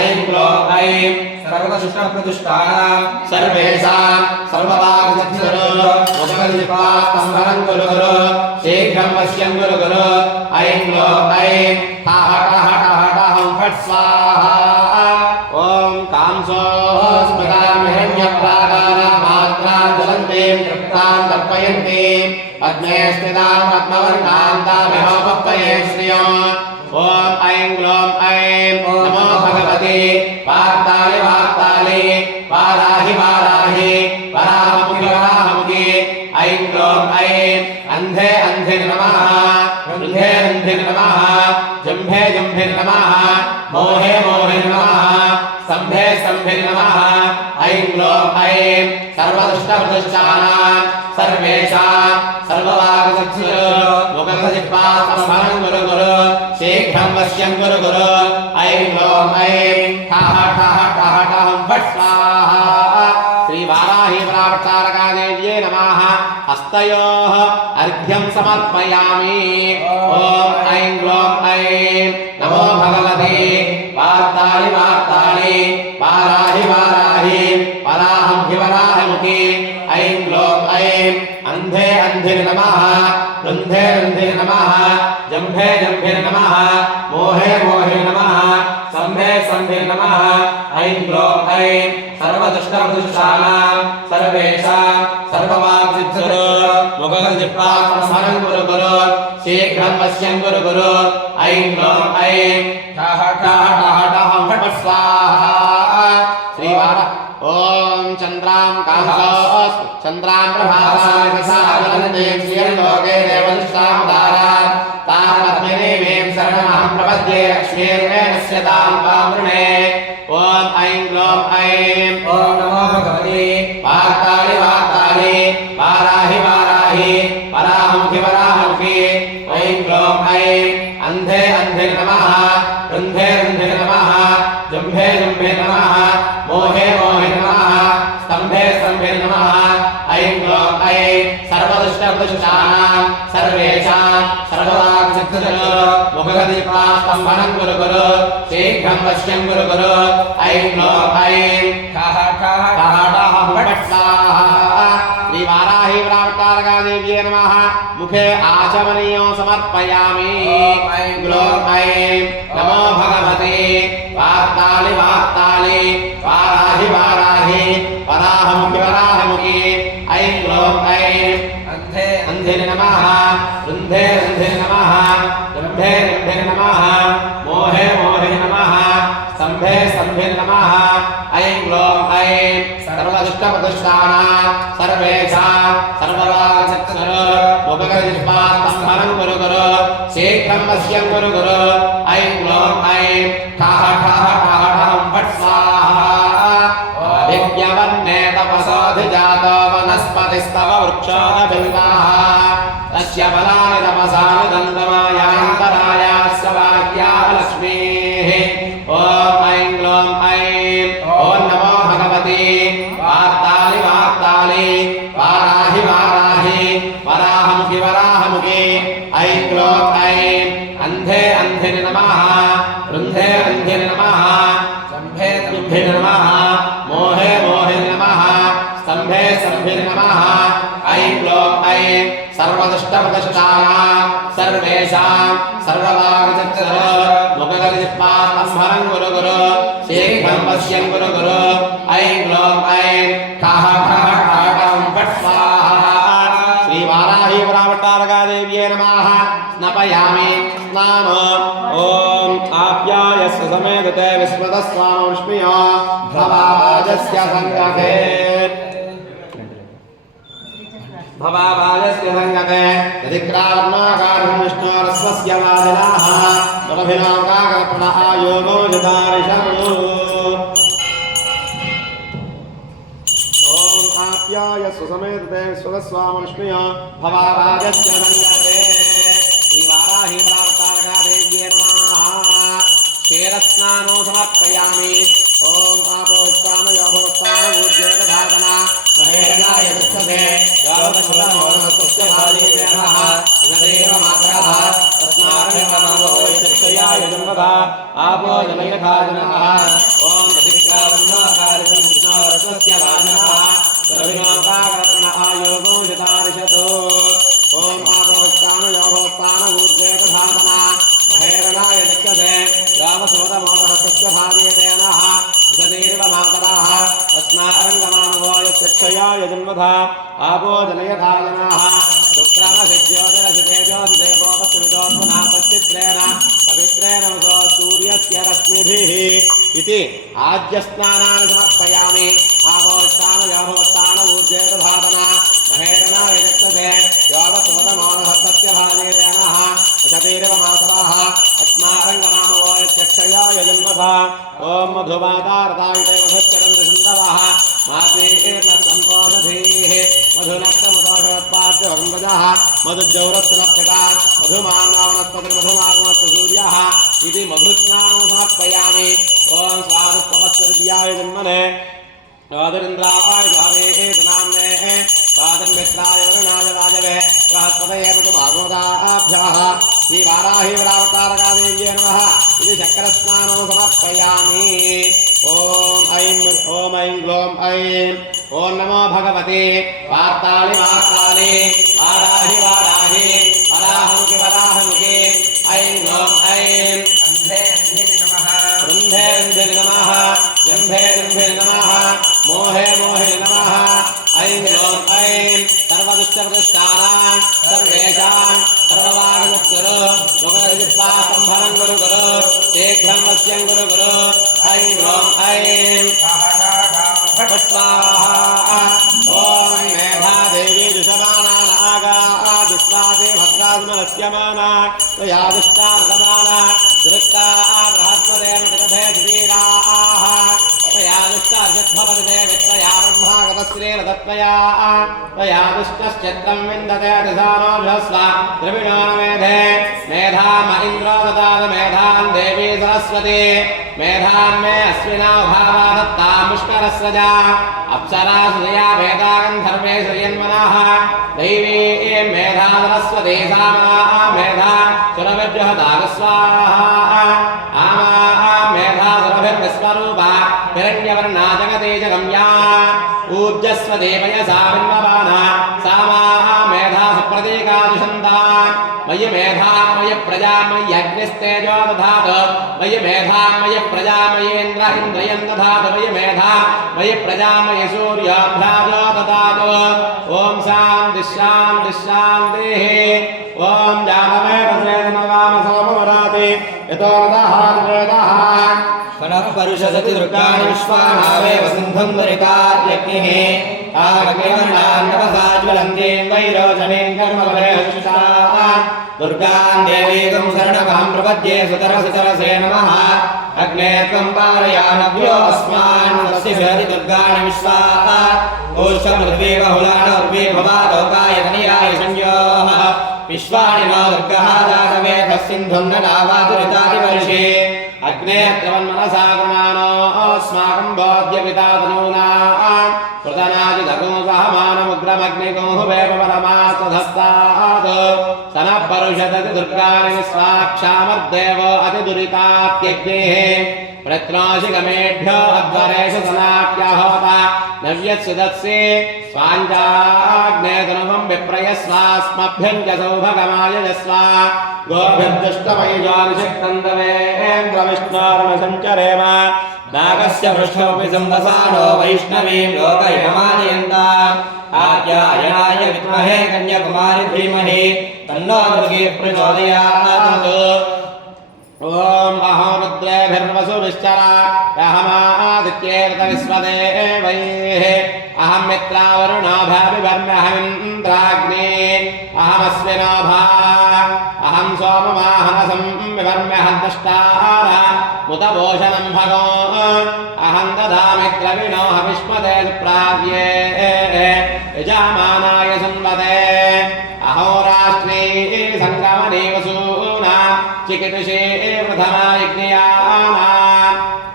ऐं क्लों ऐं सर्वदुष्टप्रदुष्टानां सर्वेषां सर्ववाक्चक्षुषु मुखगतजिह्वास्तम्भनं कुरु कुरु शीघ्रं वश्यं कुरु कुरु ऐं क्लों ऐं ठः ठः ठः ठः फट् स्वाहा ॐ कांसोः स्मृतां हिरण्यप्राकारामात्रां ज्वलन्तीं तृप्तां तर्पयन्तीं पद्मे स्थितां पद्मवर्णां तामिहोपह्वये श्रियम् ॐ ऐं क्लों ऐं नमो भगवते वार्तालि वार्तालि वाराहि वाराहि वराहमुखि वराहमुखि ऐं क्लों ऐं अन्धे अन्धे नमः रुन्धे रुन्धे नमः जम्भे जम्भे नमः मोहे मोहे नमः स्तम्भे स्तम्भे नमः ऐं क्लों ऐं सर्वदुष्टप्रदुष्टानां सर्वेषां सर्ववाक्चक्षुषु मुखगतजिह्वास्तम्भनं कुरु कुरु शीघ्रं वश्यं कुरु कुरु ऐं क्लों ऐं ठः ठः ठः ठः फट् स्वाहा श्रीवाराही परावतारकादेव्यै नमः हस्तयोः अर्घ्यं समर्पयामि ॐ ऐं क्लों ऐं नमो भगवते वार्तालि वार्तालि वाराहि वाराहि वराहमुखि वराहमुखि ऐं क्लों ऐं अन्धे अन्धे नमः रन्धे रन्धे नमः जम्भे जम्भे नमः मोहे मोहे नमः सम्भे सम्भे नमः ऐं ग्लौं ऐं सर्वदुष्टप्रदुष्टानां सर्वेषां सर्ववाक्सिद्धरो मुखजिह्वास्मरणं कुरु कुरु शीघ्रं पश्यं कुरु कुरु ऐं ग्लौं ऐं ठः ठः ठः ठः फट् स्वाहा श्रीवार ॐ चन्द्रां कांसोऽस्तु चन्द्रां प्रभासां विसावलन्ते श्रियं लोके देवदुष्टां दारां तां पद्मिनीं शरणमहं प्रपद्ये लक्ष्मीर्वेणस्य तां पावृणे ॐ ऐं ग्लौं ऐं ॐ नमो भगवते वाक्तालि वाक्तालि वाराहि वाराहि वराहमुखि वराहमुखि ऐं ग्लौं ऐं अन्धे अन्धे नमः रुन्धे रुन्धे नमः जम्भे जम्भे नमः मोहे मोहे नमः स्तम्भे स्तम्भे नमः ऐं ग्लौं ऐं सर्वदुष्टप्रदुष्टानां सर्वेषां सर्ववाक्सिद्धरो मुखजिह्वास्तम्भनं कुरु कुरु शीघ्रं पश्यं कुरु कुरु ऐं ग्लौं ऐं ठः ठः ठः ठः फट् स्वाहा श्रीवाराहि वरावतारकादेव्यै नमः मुखे आचमनीयो समर्पयामि ऐं ग्लौं ऐं नमो भगवते वाक्तालि वाक्तालि वाराहि वाराहि वराहमुखि वराहमुखि ऐं ग्लौं ऐं अन्धे अन्धे नमः रुन्धे रुन्धे नमः रम्भे रम्भे नमः मोहे मोहे नमः स्तम्भे स्तम्भे नमः ऐं ग्लौं ऐं सर्वदुष्टप्रदुष्टानां सर्वेषां सर्ववाक्सिद्धरो मुखजिह्वास्तम्भनं कुरु कुरु शीघ्रं पश्यं कुरु कुरु ऐं ग्लौं ऐं ठः ठः ठः ठः फट् स्वाहा दिव्यवर्णे तपसोऽधिजातो वनस्पतिस्तव वृक्षोऽभिन्नाः तस्य फलानि तपसानुदन्तमायान्तरायास्य वाक्या लक्ष्मीः ॐ ऐं ग्लौं ऐं ॐ नमो भगवते वाक्तालि वाक्तालि वाराहि वाराहि वराहमुखि वराहमुखि ऐं ग्लौं ऐं अन्धे अन्धे नमः रुन्धे रुन्धे नमः जम्भे जम्भे नमः मोहे मोहे नमः स्तम्भे स्तम्भे नमः ऐं ग्लौं ऐं सर्वदुष्टप्रदुष्टानां सर्वेषां सर्ववाक्सिद्धरो मुखजिह्वास्तम्भनं कुरु कुरु शीघ्रं पश्यं कुरु कुरु ऐं ग्लौं ऐं ठः ठः ठः ठः फट् स्वाहा श्रीवाराहि वरावतारकादेव्यै नमः स्नपयामि स्नान ॐ आप्यायस्य समेदते विस्मृतस्वामविष्णुयो भवाभाजस्य सङ्गते भवाभाजस्य सङ्गते यदिक्रावर्णाकारं विष्णोरस्वस्य वादिनाः बलभिनोकाकल्पनः योगो जतारिषम् ॐ आप्यायस्य समेदते विस्मृतस्वामविष्णुयो भवाभाजस्य सङ्गते श्रीवाराहि वरावतारकादेव्यै नमः क्षीरस्नानो समर्पयामि ॐ आपोष्टामयो भवत्तानमूर्जेतधातना महेरणाय दुःखते यावदशुभमोहनस्तस्य भाजेतेनः सदैव मातरः तस्मारण्यमनोवैशिष्टयाय जन्मदा आपो जनयथा जनः ॐ प्रतिक्रावन्नाकारितं विष्णोरस्वस्य वाजनः सर्विनोपाकल्पनः योगो जतारिषतो ॐ आपोष्टामयो भवत्तानमूर्जेतधातना महेरणाय दुःखते यावदशुभमोहनस्तस्य भाजेतेनः सदैव मातरः तस्मारङ्गमानवोऽयस्य क्षयाय जन्मधा आपो जनयथा जनाः शुक्रमसिद्ध्योतिरसितेजोतिदेवोपस्मितोत्मनापश्चित्रेण पवित्रेण वसो सूर्यस्य रश्मिभिः इति आज्यस्नानानि समर्पयामि आपोष्टामयो भवत्तानमूर्जेतधातना महेरणाय दक्षसे योगसुमतमोनभक्तस्य भाजेतेनः सदैव मातरः अस्मारङ्गनामवोऽयस्य क्षयाय जन्मधा ॐ मधुमातारतायुते मधुश्चरन्तिसुन्दवः मातेर्न सम्पोदधीः मधुनक्तमुदोषवत्पाद्यवगम्बजः मधुज्जौरस्तुनक्षता मधुमान्नावनस्पतिर्मधुमागमस्तु सूर्यः इति मधुस्नानं समर्पयामि ॐ स्वादुपवत्सर्व्याय जन्मने स्वादरिन्द्राय भावेतनाम्ने स्वादन्मित्राय वरुणाय वाजवे बृहस्पतये मधुमागोदाभ्यः श्रीवाराहि वरावतारकादेव्यै नमः इति चक्रस्नानं समर्पयामि ॐ ऐं ग्लौं ऐं ॐ नमो भगवते वार्तालि वार्तालि वाराहि वाराहि वरा प्रतिष्ठानां सर्वेषां सर्ववागमुक्तिरो मुखजिह्वा सम्भरं गुरु गुरु शीघ्रं वश्यं गुरु गुरु ऐं ह्रौं ऐं स्वाहा ॐ मेधा देवी जुषमाना नागादिस्वादे भद्रास्मरस्यमाना त्वयादिष्टार्गमाना दुरुक्ता बृहस्पतेन कृतधे सुधीराः त्वयादिष्टार्षद्भवते वित्तया ब्रह्मागतश्रेण दत्तया त्वयादिष्टश्चित्रं विन्दते अतिसानो बृहस्व द्रविणो मेधे मेधाम इन्द्रो ददात मेधान् देवी सरस्वती मेधान् मे अस्मिना भावा दत्ता मुष्करस्रजा अप्सरा सुदया वेदागन्धर्वे श्रियन्मनः दैवी मेधा सरस्वती सामना मेधा सुरविर्बृहदागस्वाहा आमा मेधा सुरभिर्विश्वरूपा हिरण्यवर्णा जगते जगम्या ऊर्जस्व देवयसा बिन्ववाना सामा मेधा सुप्रतीकादिशन्ता मयि मेधा मयि प्रजा मयि अग्निस्तेजो दधातु मयि मेधा मयि प्रजा मयीन्द्र इन्द्रियं दधातु मयि मेधा मयि प्रजा मयि सूर्योऽभ्राजो ददातु ॐ शान्तिः शान्तिः शान्तिः ॐ जानमेतसेनवाम सोमवराति यतो नदः पुनः परुषसति दुर्गाणि विश्वानावेव सिन्धुं दुरितार्यग्निः आग्निवर्णान्नवसाज्वलन्तीं वैरोचनीं कर्मफलेष्टाः दुर्गां देवीं शरणमहं प्रपद्ये सुतरसुतरसे नमः अग्ने त्वं पारयानव्यो अस्मान् स्वस्ति दुर्गाणि विश्वाः ऊर्ध्वपृथ्वी बहुलानोर्वी भवा लोकाय धनियाय संयोः विश्वाणि नो दुर्गः जातवेदः सिन्धुं न नावादुरितादिवर्षे अग्ने त्रवन्मनसा गृणानो अस्माकं बोध्यपिता तनूना कृतनाजिदकुंसहमानमुग्रमग्निगुंहुवेव परमात्मधस्तात् सनः परुषदति दुर्गाणि विश्वाक्षामर्देव अतिदुरितात्यग्नेः प्रत्नाशिगमेभ्यो अध्वरेषु सनाक्याहोता नव्यत्सुदत्से स्वाञ्जाग्नेतनुमं विप्रयस्वास्मभ्यं च सौभगमायजस्व गोभिर्दुष्टमयुजानिषक्तन्दवेन्द्रविष्णोर्णसञ्चरेम नागस्य पृष्ठमपि संवसानो वैष्णवीं लोकयमानयन्ता आद्यायनाय विद्महे कन्याकुमारी धीमहि तन्नो दुर्गे प्रचोदयात् ॐ अहो रुद्रेभिर्वसुभिश्चरा अहमादित्येर्तविश्वदेवैः अहं मित्रावरुणाभाविवर्म्यहमिन्द्राग्ने अहमस्मिनाभा अहं सोममाहनसं विवर्म्यहद्दष्टार मुतभोषणं भगो अहं ददामि द्रविणो हविष्मदे सुप्राव्ये यजामानाय संवदे अहोराष्ट्रे सङ्गमने वसूना चिकितुषे प्रथमा यज्ञयाना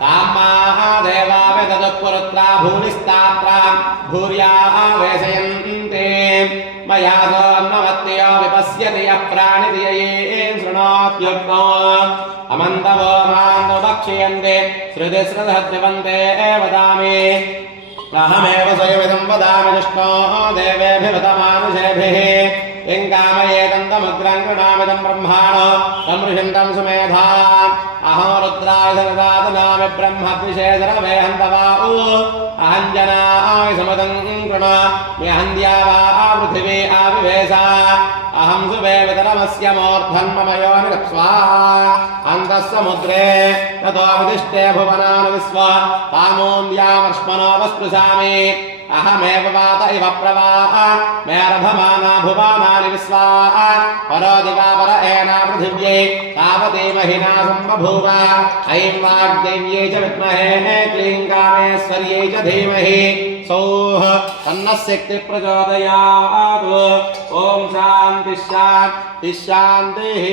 ताम्मा देवावेदपुरुत्रा भूनिस्तात्रा भूर्या वेशयन्ते मया सोन्नमत्यो विपश्यति यः प्राणितिये शृणोत्युक्तो अमन्तवो मान्दभक्ष्यन्ते श्रुतिश्रुतहद्रिवन्ते वदामि अहमेव स्वयमिदं वदामि विष्णो देवेभिरुतमानुषेभिः किं कामयेदन्तमुग्रं गृणामिदं ब्रह्माणो तं ऋषिन्तं सुमेधा अहो रुद्राय सदातनामि ब्रह्मद्विषे सर्वेहन्तवाउ अहं जनाय समुदं गृणाम्यहन्द्या वा पृथिवी आविवेशा अहं सुवेवितरमस्य मूर्धन्ममयो निरक्ष्वा अन्तः समुद्रे ततो विदिष्टे भुवनानि विश्वा तामोन्द्यामर्ष्मणोपस्पृशामि अहमेव वात इव प्रवाह मेरभमाना भुवानानि विश्वा परो दिवापर एना पृथिव्यै तावती महिना सम्बभूव ऐं वाग्देव्यै च विद्महे क्लीं कामेश्वर्यै च धीमहि सौः तन्नः शक्तिः प्रचोदयात् ॐ शान्तिः शान्तिः शान्तिः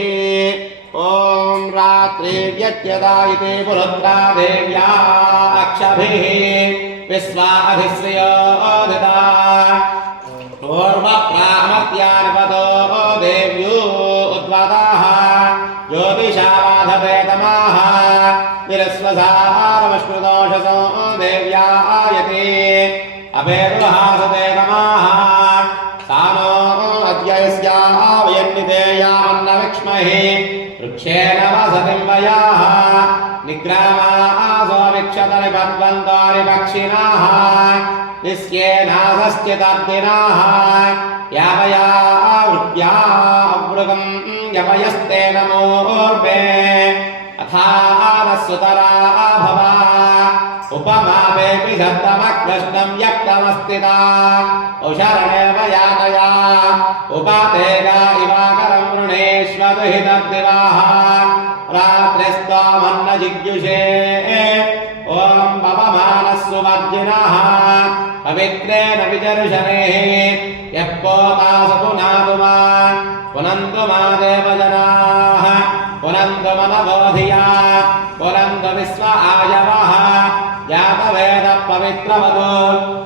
ॐ रात्रिर्यत्यदायिते पुरुत्रा देव्या अक्षभिः विश्वाधिश्रियोधिता पूर्वप्रामर्त्यानिपतो देव्यो उद्वताः ज्योतिषा बाधते तमाः निरस्वसारमश्नुदोषसो देव्या आयते अपेर्वहासते तमाः सानो अद्ययस्याः वयन्निधेयामन्नविक्ष्महि वृक्षेण वसतिं वयाः निग्रामासो विक्षतनिपद्वन्तानि पक्षिणाः निस्येनासश्चितद्दिनाः यावयावृत्या अवृगं यवयस्ते नमोर्वे अथानस्वतरा भवा उपमापेऽपि सप्तमकृष्णं व्यक्तमस्तिता औशरणेव यातया उपातेगा इवाकरं वृणेष्वदुहितद्दिवाः रात्रिस्त्वामन्न जिज्ञुषे ॐ पवमानस्सुवर्जिनः पवित्रेण विचर्षणेः यः पोता स पुनातु मा पुनन्तु मा देवजनाः पुनन्तु मनबोधिया पुनन्तु विश्व आयवः जातवेदः पवित्रवतो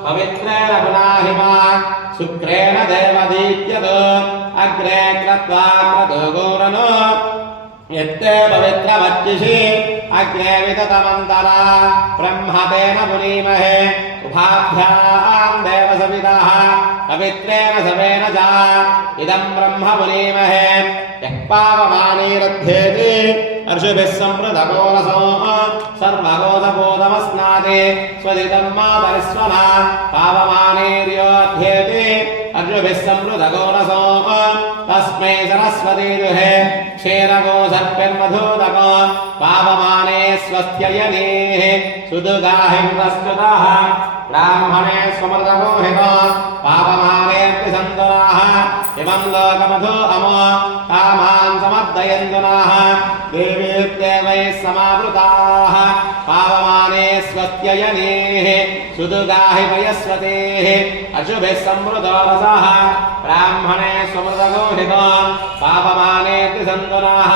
पवित्रेण पुनाहि मा शुक्रेण देवदीत्यतो अग्रे क्रत्वा क्रतो गोरनो यत्ते पवित्रमर्चिषि अग्रे विततमन्तरा ब्रह्मतेन पुनीमहे उभाभ्यां देवसवितः पवित्रेण सवेन च इदं ब्रह्म पुनीमहे यः पावमानीरध्येति अर्षिभिः सम्पृतकोलसो सर्वगोदबोधमस्नाति स्वदितं मातरिस्वना पावमानीर्योध्येति अर्षिभिः सम्पृतकोलसो तस्मै सरस्वती दुहे क्षीरगो सर्पिर्मधूदको पावमाने स्वस्त्ययनेः सुदुगाहि प्रस्तुतः ब्राह्मणे स्वमृतमोहितो पावमानेऽपि सन्तुनाः इमं लोकमधु अमो कामान् समर्दयन्तुनाः देवीर्देवैः समावृताः पावमाने स्वस्त्ययनेः सुदुगाहि वयस्वतेः अशुभिः संवृतो रसः ब्राह्मणे स्वमृतगोहितो पावमानेऽपि सन्तुनाः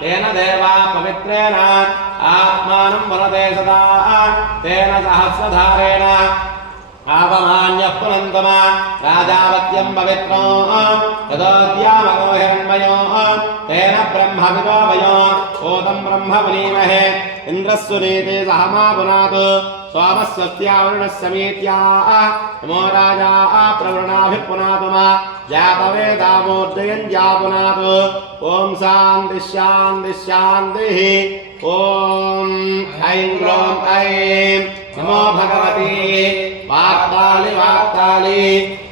तेन देवा पवित्रेण आत्मानं वरते सदा तेन सहस्रधारेण पावमान्यः पुनन्तमा राजावत्यं पवित्रो तदोद्यामगो हिरण्मयो तेन ब्रह्मविदो वयो ओतं ब्रह्म पुनीमहे इन्द्रस्वनीते सह मा पुनातु सोमस्वस्यावरुणस्समीत्या नमो राजा प्रवृणाभिः पुनातु मा जातवेदामोर्जयन्त्या पुनातु ॐ शान्तिः शान्तिः शान्तिः ॐ ऐं ग्लौं ऐं नमो भगवती वाक्तालि वाक्तालि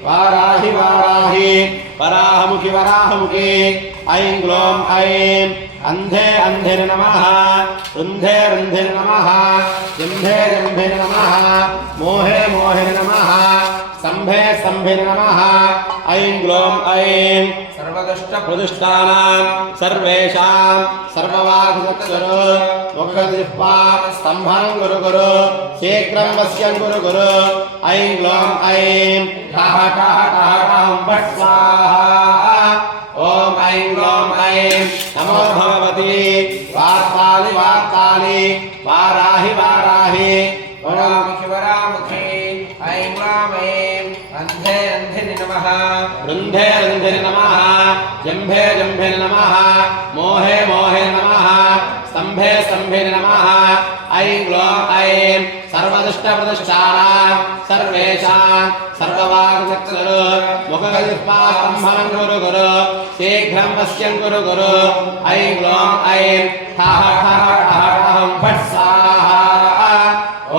वाराहि वाराहि वराहमुखि वराहमुखि ऐं ग्लौं ऐं अन्धे अन्धे नमः रुन्धे रुन्धे नमः जम्भे जम्भे नमः मोहे मोहे नमः स्तम्भे स्तम्भे नमः ऐं ग्लौं ऐं सर्वदुष्टप्रदुष्टानां सर्वेषां सर्ववाक्सत्सरो मुखजिह्वा स्तम्भनं गुरु गुरु शीघ्रं वश्यं गुरु गुरु ऐं ग्लौं ऐं ठः ठः ठः ठः फट् स्वाहा ॐ ऐं ग्लौं ऐं नमो भगवती वाक्तालि वाक्तालि वाराहि वाराहि वरामुखि वरामुखि ऐं ग्लौं ऐं अन्धे अन्धे नमः रुन्धे रुन्धे नमः जम्भे जम्भे नमः मोहे मोहे नमः स्तम्भे स्तम्भे नमः ऐं ग्लौं ऐं सर्वदुष्टप्रदुष्टानां सर्वेषां सर्ववाक्सत्सरो मुखजिह्वा स्तम्भनं गुरु गुरु शीघ्रं वश्यं गुरु गुरु ऐं ग्लौं ऐं ठः ठः ठः ठः फट् स्वाहा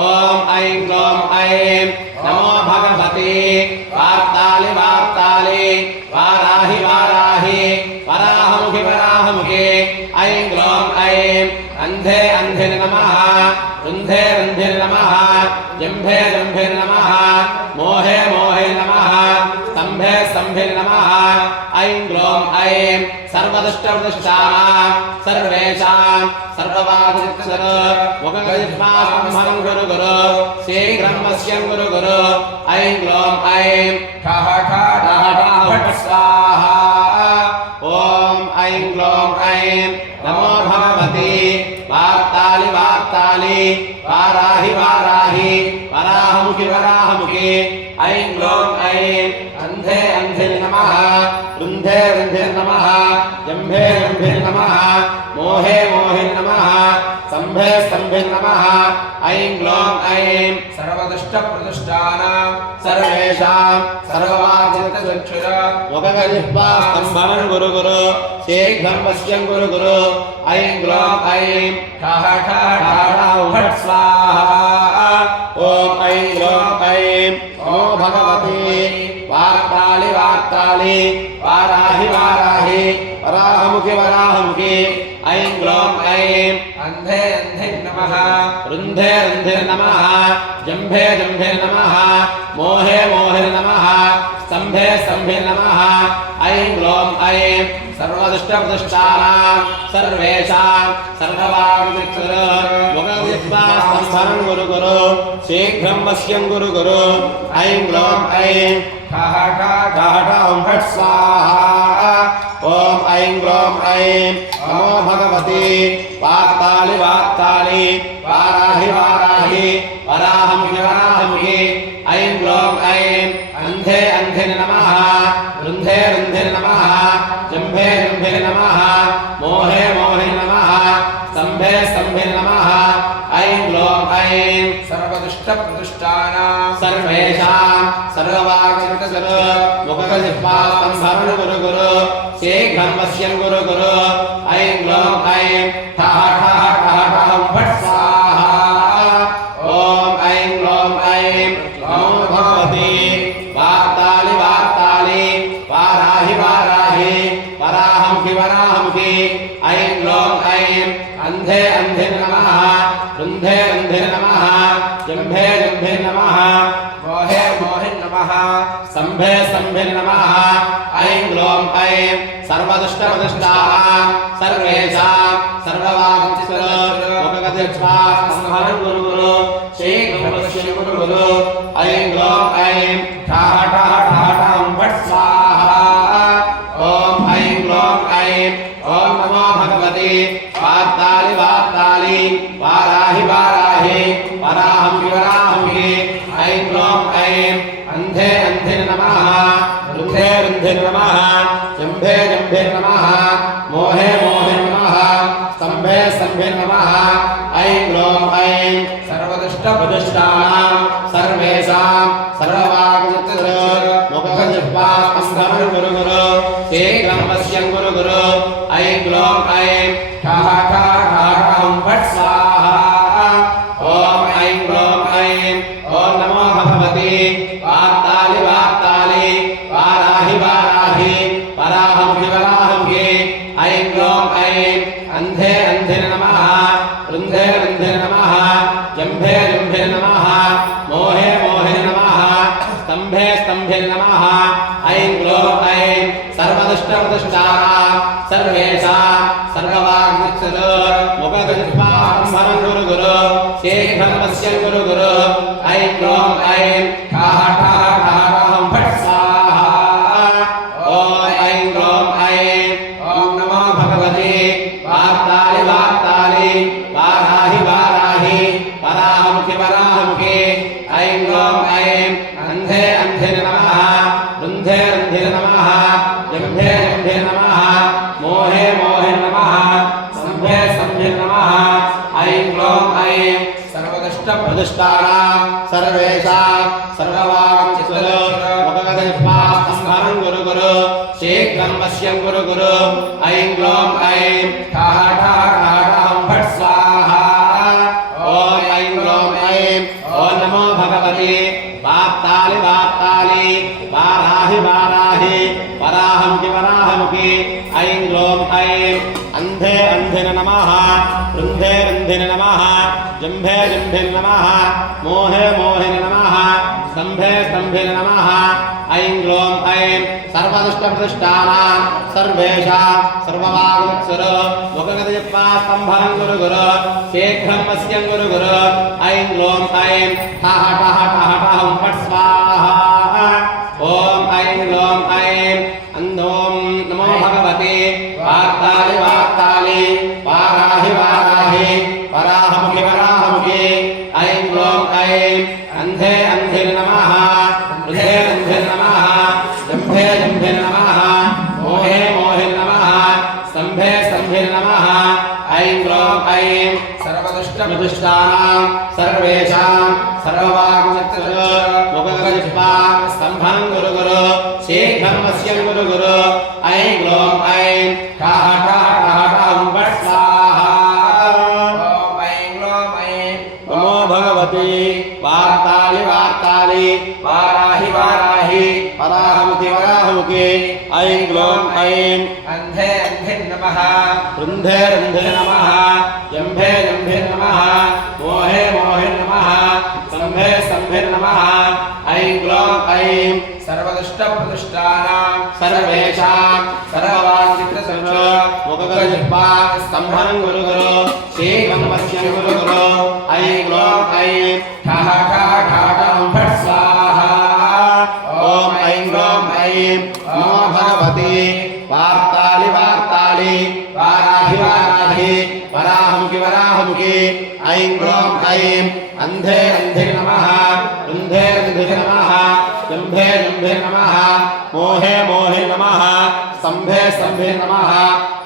ॐ ऐं ग्लौं ऐं नमो भगवती वाक्तालि वाक्तालि वाराहि वाराहि वराहमुखि वराहमुखि ऐं ग्लौं ऐं अन्धे अन्धे नमः रुन्धे रुन्धे नमः जम्भे जम्भे नमः मोहे मोहे नमः स्तम्भे स्तम्भे नमः ऐं ग्लौं ऐं सर्वदुष्टप्रदुष्टानां सर्वेषां सर्ववाक्सत्सरो मुखजिह्वा स्तम्भनं गुरु गुरु शीघ्रं वश्यं गुरु गुरु ऐं ग्लौं ऐं ठः ठः ठः ठः फट् स्वाहा ॐ ऐं ग्लौं ऐं नमो भगवती वाक्तालि वाक्तालि वाराहि वाराहि वराहमुखि वराहमुखि ऐं ग्लौं ऐं अन्धे अन्धे नमः रुन्धे रुन्धे नमः जम्भे जम्भे नमः मोहे मोहे नमः स्तम्भे स्तम्भे नमः ऐं ग्लौं ऐं सर्वदुष्टप्रदुष्टानां सर्वेषां सर्ववाक्सत्सरो मुखजिह्वा स्तम्भनं गुरु गुरु शीघ्रं वश्यं गुरु गुरु ऐं ग्लौं ऐं ठः ठः ठः ठः फट् स्वाहा ॐ ऐं ग्लौं ऐं नमो भगवती वाक्तालि वाक्तालि वार्ताली वाराहि वाराहि वराहमुखि वराहमुखि ऐं ग्लौं ऐं अन्धे अन्धे नमः रुन्धे रुन्धे नमः जम्भे जम्भे नमः मोहे मोहे नमः स्तम्भे स्तम्भे नमः ऐं ग्लौं ऐं सर्वदुष्टप्रदुष्टानां सर्वेषां सर्ववाग्मुखस्तम्भनं गुरु गुरु शीघ्रं वश्यं गुरु गुरु ऐं ग्लौं ऐं काहटां फट् स्वाहा ॐ ऐं ग्लौं ऐं नमो भगवती वार्तालि वार्तालि वाराहि वाराहि वराहमुखि वराहमुखि ऐं ग्लौं ऐं अन्धे अन्धे नमः रुन्धे रुन्धे नमः जम्भे जम्भे नमः मोहे मोहे नमः स्तम्भे स्तम्भे नमः ऐं ग्लौं ऐं सर्वदुष्टप्रदुष्टानां सर्वेषां सर्ववाग्मुखजिह्वास्तम्भनं गुरु गुरु शीघ्रं वश्यं गुरु गुरु ऐं ग्लौं ऐं ठः फट् स्वाहा ॐ ऐं ग्लौं ऐं नमो भगवती वार्तालि वार्तालि वाराहि वाराहि वराहमुखि वराहमुखि ऐं ग्लौं ऐं अन्धे अन्धे नमः रुन्धे रुन्धे नमः जम्भे जम्भे नमः मोहे मोहे नमः स्तम्भे स्तम्भे नमः ऐं ग्लौं ऐं सर्वदुष्टप्रदुष्टानां सर्वेषां सर्ववाग्मुखजिह्वास्तम्भनं गुरु गुरु शीघ्रं वश्यं गुरु गुरु ऐं ग्लौं ऐं ठः फट् स्वाहा ॐ ऐं ग्लौं ऐं ॐ नमो भगवते वार्तालि वार्तालि वाराहि वाराहि वराहमुखि वराहमुखि ऐं ग्लौं ऐं अन्धे अन्धे नमः रुन्धे रुन्धे नमः जम्भे जम्भे नमः मोहे मोहे नमः स्तम्भे स्तम्भे नमः ऐं ग्लौं ऐं सर्वदुष्टप्रदुष्टानां सर्वेषां सर्ववाग्मुखजिह्वास्तम्भनं गुरु गुरु शीघ्रं वश्यं गुरु गुरु ऐं ग्लौं ऐं ठः फट् स्वाहा ॐ ऐं ग्लौं ऐं ॐ नमो भगवते वार्तालि वार्तालि वाराहि वाराहि वराहमुखि वराहमुखि ऐं ग्लौं ऐं अन्धे अन्धे नमः रुन्धे रुन्धे नमः जम्भे जम्भे नमः मोहे मोहे नमः स्तम्भे स्तम्भे नमः ऐं ग्लौं ऐं सर्वदुष्टप्रदुष्टानां सर्वेषां सर्ववाग्मुखजिह्वास्तम्भनं गुरु गुरु शीघ्रं वश्यं गुरु गुरु ऐं ग्लौं ऐं ठः फट् स्वाहा ॐ ऐं ग्लौं ऐं ॐ नमो भगवते वार्तालि वार्तालि वाराहि वाराहि वराहमुखि वराहमुखि ऐं ग्लौं ऐं अन्धे अन्धे नमः रुन्धे रुन्धे नमः जम्भे जम्भे नमः मोहे मोहे नमः स्तम्भे स्तम्भे नमः ऐं ग्लौं ऐं सर्वदुष्टप्रदुष्टानां सर्वेषां सर्ववाग्मुखजिह्वास्तम्भनं गुरु गुरु शीघ्रं वश्यं गुरु गुरु ऐं ग्लौं ऐं ठः फट् स्वाहा ॐ ऐं ग्लौं ऐं ॐ नमो भगवते वार्तालि वार्तालि वाराहि वाराहि वराहमुखि वराहमुखि ऐं ग्लौं ऐं अन्धे अन्धे नमः रुन्धे रुन्धे नमः जम्भे जम्भे नमः मोहे मोहे नमः स्तम्भे स्तम्भे नमः ऐं ग्लौं ऐं सर्वदुष्टप्रदुष्टानां सर्वेषां सर्ववाग्मुखजिह्वास्तम्भनं गुरु गुरु शीघ्रं वश्यं गुरु गुरु ऐं ग्लौं ऐं ठः फट् स्वाहा ॐ ऐं ग्लौं ऐं ॐ नमो भगवते वार्तालि वार्तालि वाराहि वाराहि वराहमुखि वराहमुखि ऐं ग्लौं ऐं अन्धे अन्धे नमः रुन्धे रुन्धे नमः जम्भे जम्भे नमः मोहे मोहे नमः स्तम्भे स्तम्भे नमः ऐं ग्लौं ऐं सर्वदुष्टप्रदुष्टानां सर्वेषां सर्ववाग्मुखजिह्वास्तम्भनं गुरु गुरु शीघ्रं वश्यं गुरु गुरु ऐं ग्लौं ऐं ठः फट् स्वाहा ॐ ऐं ग्लौं ऐं नमो भगवते वार्तालि वार्तालि वाराहि वाराहि वराहमुखि वराहमुखि वराहमुखे ऐं ग्लौं ऐं अन्धे अन्धे नमः रुन्धे रुन्धे नमः जम्भे जम्भे नमः मोहे मोहे नमः स्तम्भे स्तम्भे नमः ऐं ग्लौं ऐं सर्वदुष्टप्रदुष्टानां सर्वेषां सर्ववाञ्छितसर्व मुखगजपा स्तम्भनं गुरु गुरु शीघ्रं वश्यं गुरु गुरु ऐं ग्लौं ऐं ठः ठः ठः ठः फट् स्वाहा ॐ ऐं ग्लौं ऐं नमो भगवति वार्तालि वार्तालि वाराहि वाराहि वराहमुखि वराहमुखि ऐं ग्लौं ऐं अन्धे अन्धे नमः रुन्धे रुन्धे नमः जम्भे जम्भे नमः मोहे मोहे नमः स्तम्भे स्तम्भे नमः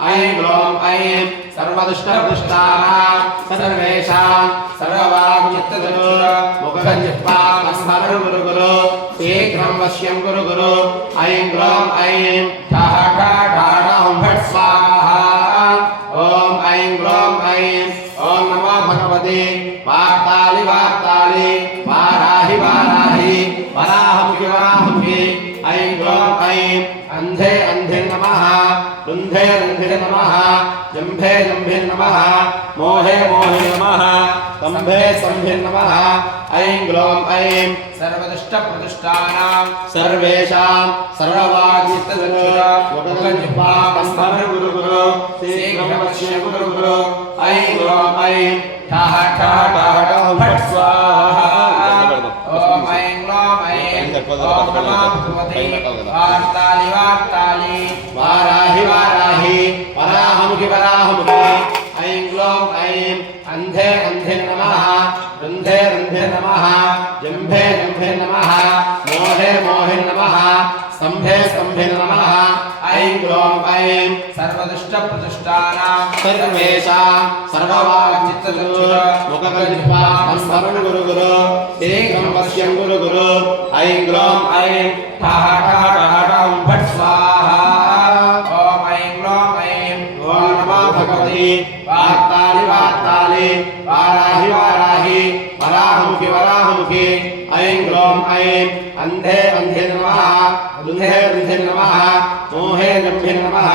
ऐं ग्लौं ऐं सर्वदुष्टप्रदुष्टानां सर्वेषां सर्ववाग्चित्तचक्षुर मुखजिह्वा स्मरणं गुरु गुरु शीघ्रं वश्यं गुरु गुरु ऐं ग्लौं ऐं ठः ठः ठः ठः फट् स्वाहा ॐ ऐं ग्लौं ऐं ॐ नमो भगवते वार्तालि वार्तालि वाराहि वाराहि वराहमुखि वराहमुखि ऐं ग्लौं ऐं अन्धे अन्धे नमः रुन्धे रुन्धे नमः जम्भे जम्भे नमः मोहे मोहे नमः स्तम्भे स्तम्भे नमः ऐं ग्लौं ऐं सर्वदुष्टप्रदुष्टानां सर्वेषां सर्ववाग्चित्तचक्षुर मुखजिह्वा स्मरणं गुरु गुरु शीघ्रं वश्यं गुरु गुरु ऐं ग्लौं ऐं ठः ठः ठः ठः फट् स्वाहा ॐ ऐं ग्लौं ऐं ॐ नमो भगवते वार्तालि वार्तालि वाराहि वाराहि वराहमुखि वराहमुखि ऐं ग्लौं ऐं अन्धे अन्धे नमः रुन्धे रुन्धे नमः जम्भे जम्भे नमः मोहे मोहे नमः स्तम्भे स्तम्भे नमः ऐं ग्लौं ऐं सर्वदुष्टप्रदुष्टानां सर्वेषां सर्ववाग्चित्तचक्षुर मुखजिह्वा स्मरणं गुरु गुरु शीघ्रं वश्यं गुरु गुरु ऐं ग्लौं ऐं ठः ठः ठः ठः फट् स्वाहा ॐ ऐं ग्लौं ऐं ॐ नमो भगवते वार्तालि वार्तालि वाराहि वाराहि वराहमुखि वराहमुखि ऐं ग्लौं ऐं अन्धे अन्धे नमः रुन्धे रुन्धे नमः मोहे जम्भे नमः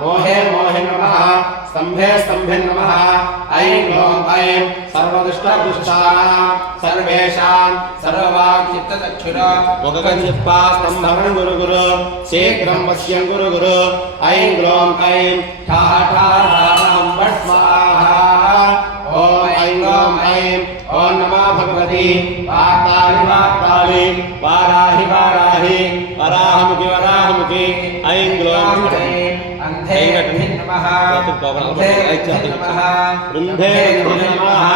मोहे मोहे नमः स्तम्भे स्तम्भे नमः ऐं ग्लौं ऐं सर्वदुष्टप्रदुष्टानां सर्वेषां सर्ववाक्चित्तचक्षुर मुखजिह्वा स्तम्भनं गुरु गुरु शीघ्रं वश्यं गुरु गुरु ऐं ग्लौं ऐं ठः ठः ठः ठः फट् स्वाहा ॐ ऐं ग्लौं ऐं ॐ नमो भगवते वार्तालि वार्तालि वाराहि वाराहि वराहमुखि वराहमुखि ऐं ग्लौं ऐं अन्धे अन्धे नमः रुन्धे रुन्धे नमः रुन्धे रुन्धे नमः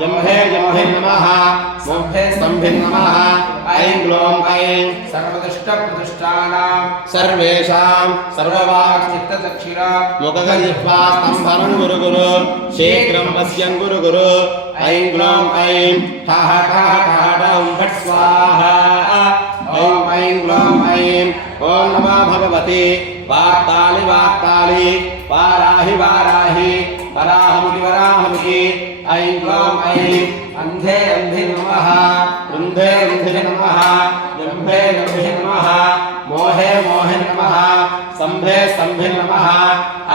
जम्भे जम्भे नमः स्तम्भे स्तम्भे नमः ऐं ग्लौं ऐं सर्वदुष्टप्रदुष्टानां सर्वेषां सर्ववाक्चित्तचक्षुर मुखजिह्वा स्तम्भनं गुरु गुरु शीघ्रं वश्यं गुरु गुरु ऐं ग्लौं ऐं ठः ठः ठः ठः फट् स्वाहा ॐ ऐं ग्लौं ऐं ॐ नमो भगवते वार्तालि वार्तालि वाराहि वाराहि वराहमुखि वराहमुखि ऐं ग्लौं ऐं अन्धे अन्धे नमः रुन्धे रुन्धे नमः जम्भे जम्भे नमः मोहे मोहे नमः स्तम्भे स्तम्भे नमः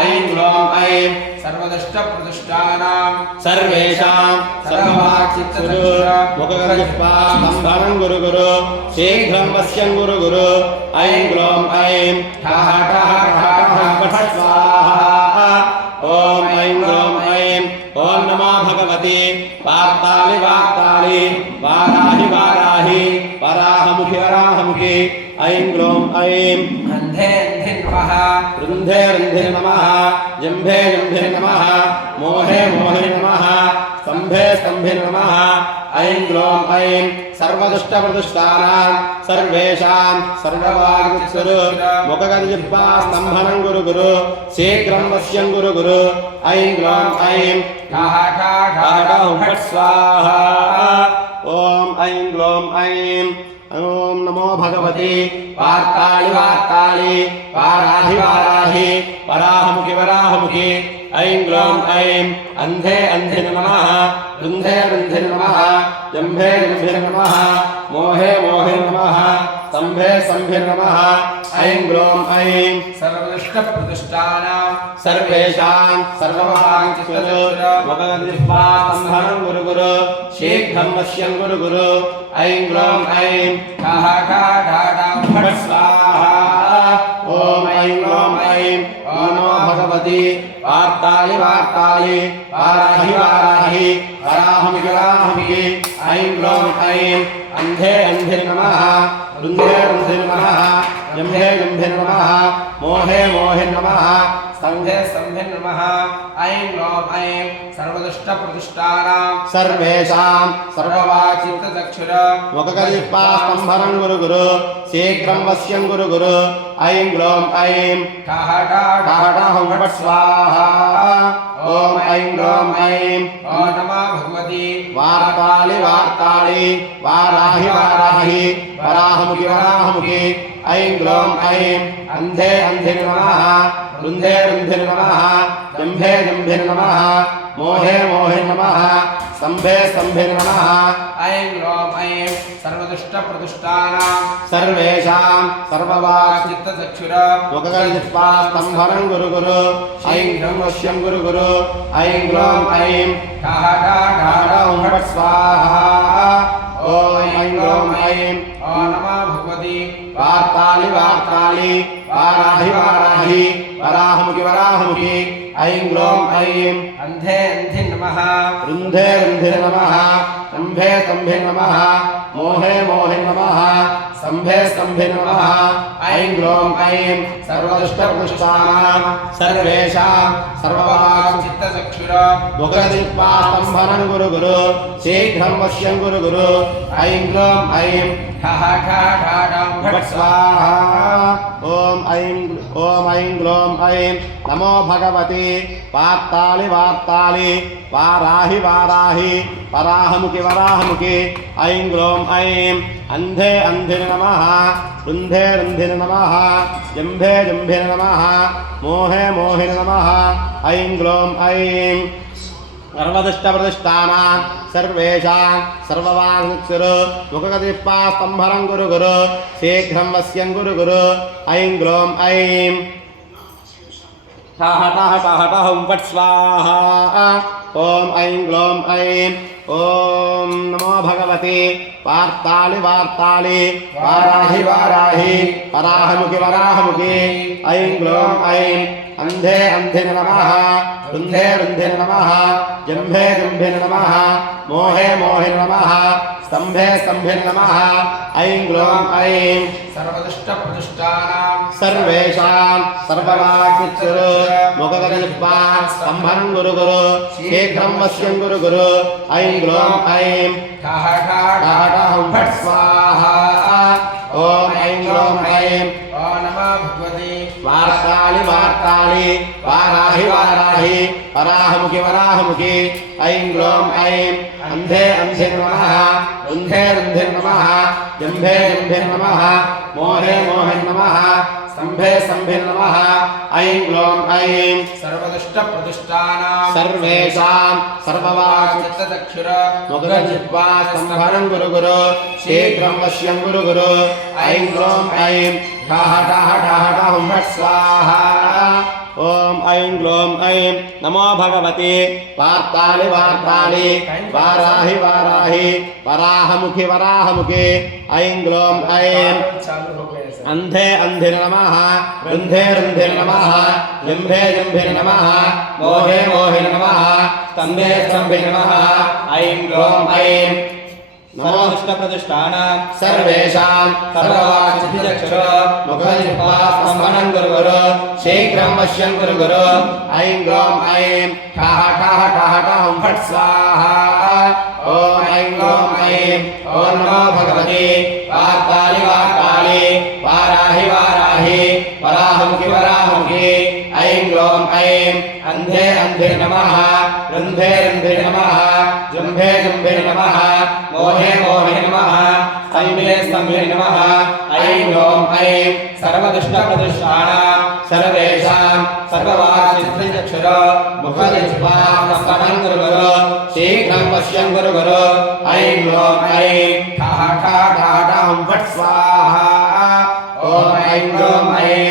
ऐं ग्लौं ऐं सर्वदुष्टप्रदुष्टानां सर्वेषां सर्ववाक्चित्तचक्षुर मुखजिह्वा स्तम्भनं गुरु गुरु शीघ्रं वश्यं गुरु गुरु ऐं ग्लौं ऐं ठः ठः ठः ठः फट् स्वाहा ॐ ऐं ग्लौं ऐं ॐ नमो भगवते वार्तालि वार्तालि वाराहि वाराहि वराहमुखि वराहमुखि ऐं ग्लौं ऐं अन्धे अन्धे नमः रुन्धे रुन्धे नमः जम्भे जम्भे नमः मोहे मोहे नमः स्तम्भे स्तम्भे नमः ऐं ग्लौं ऐं सर्वदुष्टप्रदुष्टानां सर्वेषां सर्ववाग्चित्तचक्षुर मुखजिह्वा स्तम्भनं गुरु गुरु शीघ्रं वश्यं गुरु गुरु ऐं ग्लौं ऐं ठः ठः ठः ठः फट् स्वाहा ॐ ऐं ग्लौं ऐं ॐ नमो भगवते वार्तालि वार्तालि वाराहि वाराहि वराहमुखि वराहमुखि ऐं ग्लौं ऐं अन्धे अन्धे नमः रुन्धे रुन्धे नमः जम्भे जम्भे नमः मोहे मोहे नमः स्तम्भे स्तंभे स्तंभे नमः ऐं ग्लों ऐं सर्वदुष्टप्रदुष्टानां सर्वेषां सर्वभागस्वरूपमगदिष्पास्तंभनं गुरु गुरु शीघ्रं वश्यं गुरु गुरु ऐं ग्लों ऐं ठाठाठाठां फट् स्वाहा ॐ ऐं ग्लों ऐं नमो भगवति वार्तालि वार्तालि वाराहि वाराहि वराहमिति वराहमिति ऐं ग्लों ऐं अन्धे अन्धे नमः रुन्धे रुन्धे नमः जम्भे जम्भे नमः मोहे मोहे नमः स्तंभे स्तंभे नमः ऐं ग्लों ऐं सर्वदुष्टप्रदुष्टानां सर्वेषां सर्ववाचित्तचक्षुर मुखकलिपास्तंभनं गुरु गुरु शीघ्रं वश्यं गुरु गुरु ऐं ग्लों ऐं ठाठाठां फट् स्वाहा ॐ ऐं ग्लों ऐं ॐ नमः भगवति वार्तालि वार्तालि वाराहि वाराहि वराहमुखि वराहमुखि ऐं ग्लों ऐं अन्धे अन्धे नमः रुन्धे रुन्धे नमः जम्भे जम्भे नमः मोहे मोहे नमः स्तंभे स्तंभे नमः ऐं ग्लों ऐं सर्वदुष्टप्रदुष्टानां सर्वेषां सर्ववाचित्तचक्षुर मुखकलिपास्तंभनं गुरु गुरु ऐं ग्लं वश्यं गुरु गुरु ऐं ग्लों ऐं ठाठाठां फट् स्वाहा ॐ ऐं ग्लों ऐं ॐ नमः भगवति वार्तालि वार्तालि वाराहि वाराहि वराहमुखि वराहमुखि ऐं ग्लों ऐं अन्धे अन्धे नमः रुन्धे रुन्धे नमः स्तंभे स्तंभे नमः मोहे मोहे नमः स्तंभे स्तंभे नमः ऐं ग्लों ऐं सर्वदुष्टप्रदुष्टानां सर्वेषां सर्ववाचित्तचक्षुर मुखकलिपास्तंभनं गुरु गुरु शीघ्रं वश्यं गुरु गुरु ऐं ग्लों ऐं ठाठाठां फट् फट् स्वाहा ॐ ऐं ग्लों ऐं नमो भगवति वार्तालि वार्तालि वाराहि वाराहि वराहमुखि वराहमुखि ऐं ग्लों ऐं अन्धे अन्धे नमः रुन्धे रुन्धे नमः जम्भे जम्भे नमः मोहे मोहे नमः ऐं ग्लों ऐं सर्वदुष्टप्रदुष्टानां सर्वेषां सर्ववाङ्क्षुरु मुखकलिपास्तंभनं गुरु गुरु शीघ्रं वश्यं गुरु गुरु ऐं ग्लों ऐं ठाठाठां फट् स्वाहा ॐ ऐं ग्लों ऐं ॐ नमो भगवति वार्तालि वार्तालि वाराहि वाराहि वराहमुखि वराहमुखि ऐं ग्लों ऐं अन्धे अन्धे नमः रुन्धे रुन्धे नमः जम्भे जम्भे नमः मोहे मोहे नमः स्तंभे स्तंभे नमः ऐं ग्लों ऐं सर्वदुष्टप्रदुष्टानां सर्वेषां सर्ववाक्यचुरु मुखकलिपास्तंभनं गुरु गुरु शीघ्रं वश्यं गुरु गुरु ऐं ग्लों ऐं ठाठाठां फट् स्वाहा ॐ ऐं ग्लों ऐं ॐ नमः भगवति वार्तालि वार्तालि वाराहि वाराहि वराहमुखि वराहमुखि ऐं ग्लों ऐं अन्धे अन्धे नमः रुन्धे रुन्धे नमः जम्भे जम्भे नमः मोहे मोहे नमः स्तंभे स्तंभे नमः ऐं ग्लों ऐं सर्वदुष्टप्रदुष्टानां सर्वेषां सर्ववाचित्तचक्षुर मुखकलिपास्तंभनं गुरु गुरु शीघ्रं वश्यं गुरु गुरु ऐं ग्लों ऐं ठाठाठां फट् स्वाहा ॐ ऐं ग्लों ऐं नमो भगवति वार्तालि वार्तालि वाराहि वाराहि वराहमुखि वराहमुखि ऐं ग्लों ऐं चालू हो गए सर अन्धे अन्धे नमः रुन्धे रुन्धे नमः जम्भे जम्भे नमः मोहे मोहे नमः स्तंभे स्तंभे नमः ऐं ग्लों ऐं सर्वदुष्टप्रदुष्टानां सर्वेषां सर्ववाक्सिद्धिचक्षुर मुखकलिपास्तंभनं गुरु गुरु शीघ्रं वश्यं गुरु गुरु ऐं ग्लों ऐं ठाठाठां फट् स्वाहा ॐ ऐं ग्लों ऐं ॐ नमो भगवति वार्तालि वार्तालि वाराहि वाराहि वराहमुखि वराहमुखि ऐं ग्लों ऐं अन्धे अन्धे नमः रुन्धे रुन्धे नमः जम्भे जम्भे नमः मोहे मोहे नमः स्तंभे स्तंभे नमः ऐं ग्लों ऐं सर्वदुष्टप्रदुष्टानां सर्वेषां सर्ववाक्सिद्धिचक्षुर मुखकलिपास्तंभनं गुरु गुरु शीघ्रं वश्यं गुरु गुरु ऐं ग्लों ऐं ठाठाठां फट् स्वाहा ॐ ऐं ग्लौं ऐं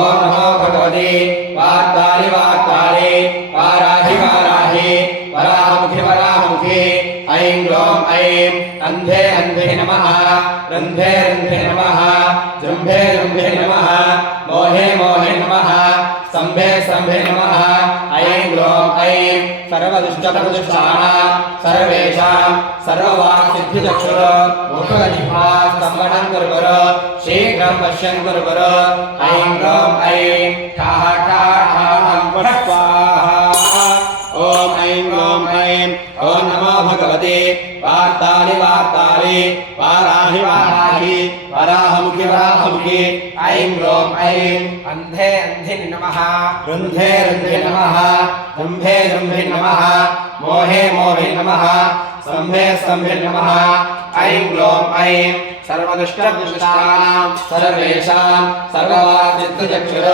ॐ नमो भगवते वार्तालि वार्ताले वाराहि वाराहि वराहमुखि वराहमुखि ऐं ग्लौं ऐं अन्धे अन्धे नमः रन्धे रन्धे नमः जृम्भे जृम्भे नमः मोहे मोहे नमः स्तम्भे स्तम्भे नमः ऐं ग्लौं ऐं सर्वदुष्टप्रदुष्टानां सर्वेषां सर्ववाक्सिद्धिचक्षुर मुखजिह्वा स्तम्भनं कुरु शीघ्रं पश्यन् कुरु ऐं ग्लौं ऐं ठाः ठाः ठाः स्वाहा ॐ ऐं ग्लौं ऐं ॐ नमो भगवते वार्तालि वार्तालि वाराहि वाराहि वराहमुखि वराहमुखि ऐं ग्लौं ऐं अन्धे अन्धिनि नमः रुन्धे रुन्धे नमः जृम्भे जृम्भे नमः मोहे मोहे नमः स्तम्भे स्तम्भे नमः ऐं ग्लौं ऐं सर्वदुष्टदुष्टानां सर्वेषां सर्ववाक्सिद्धिचक्षुर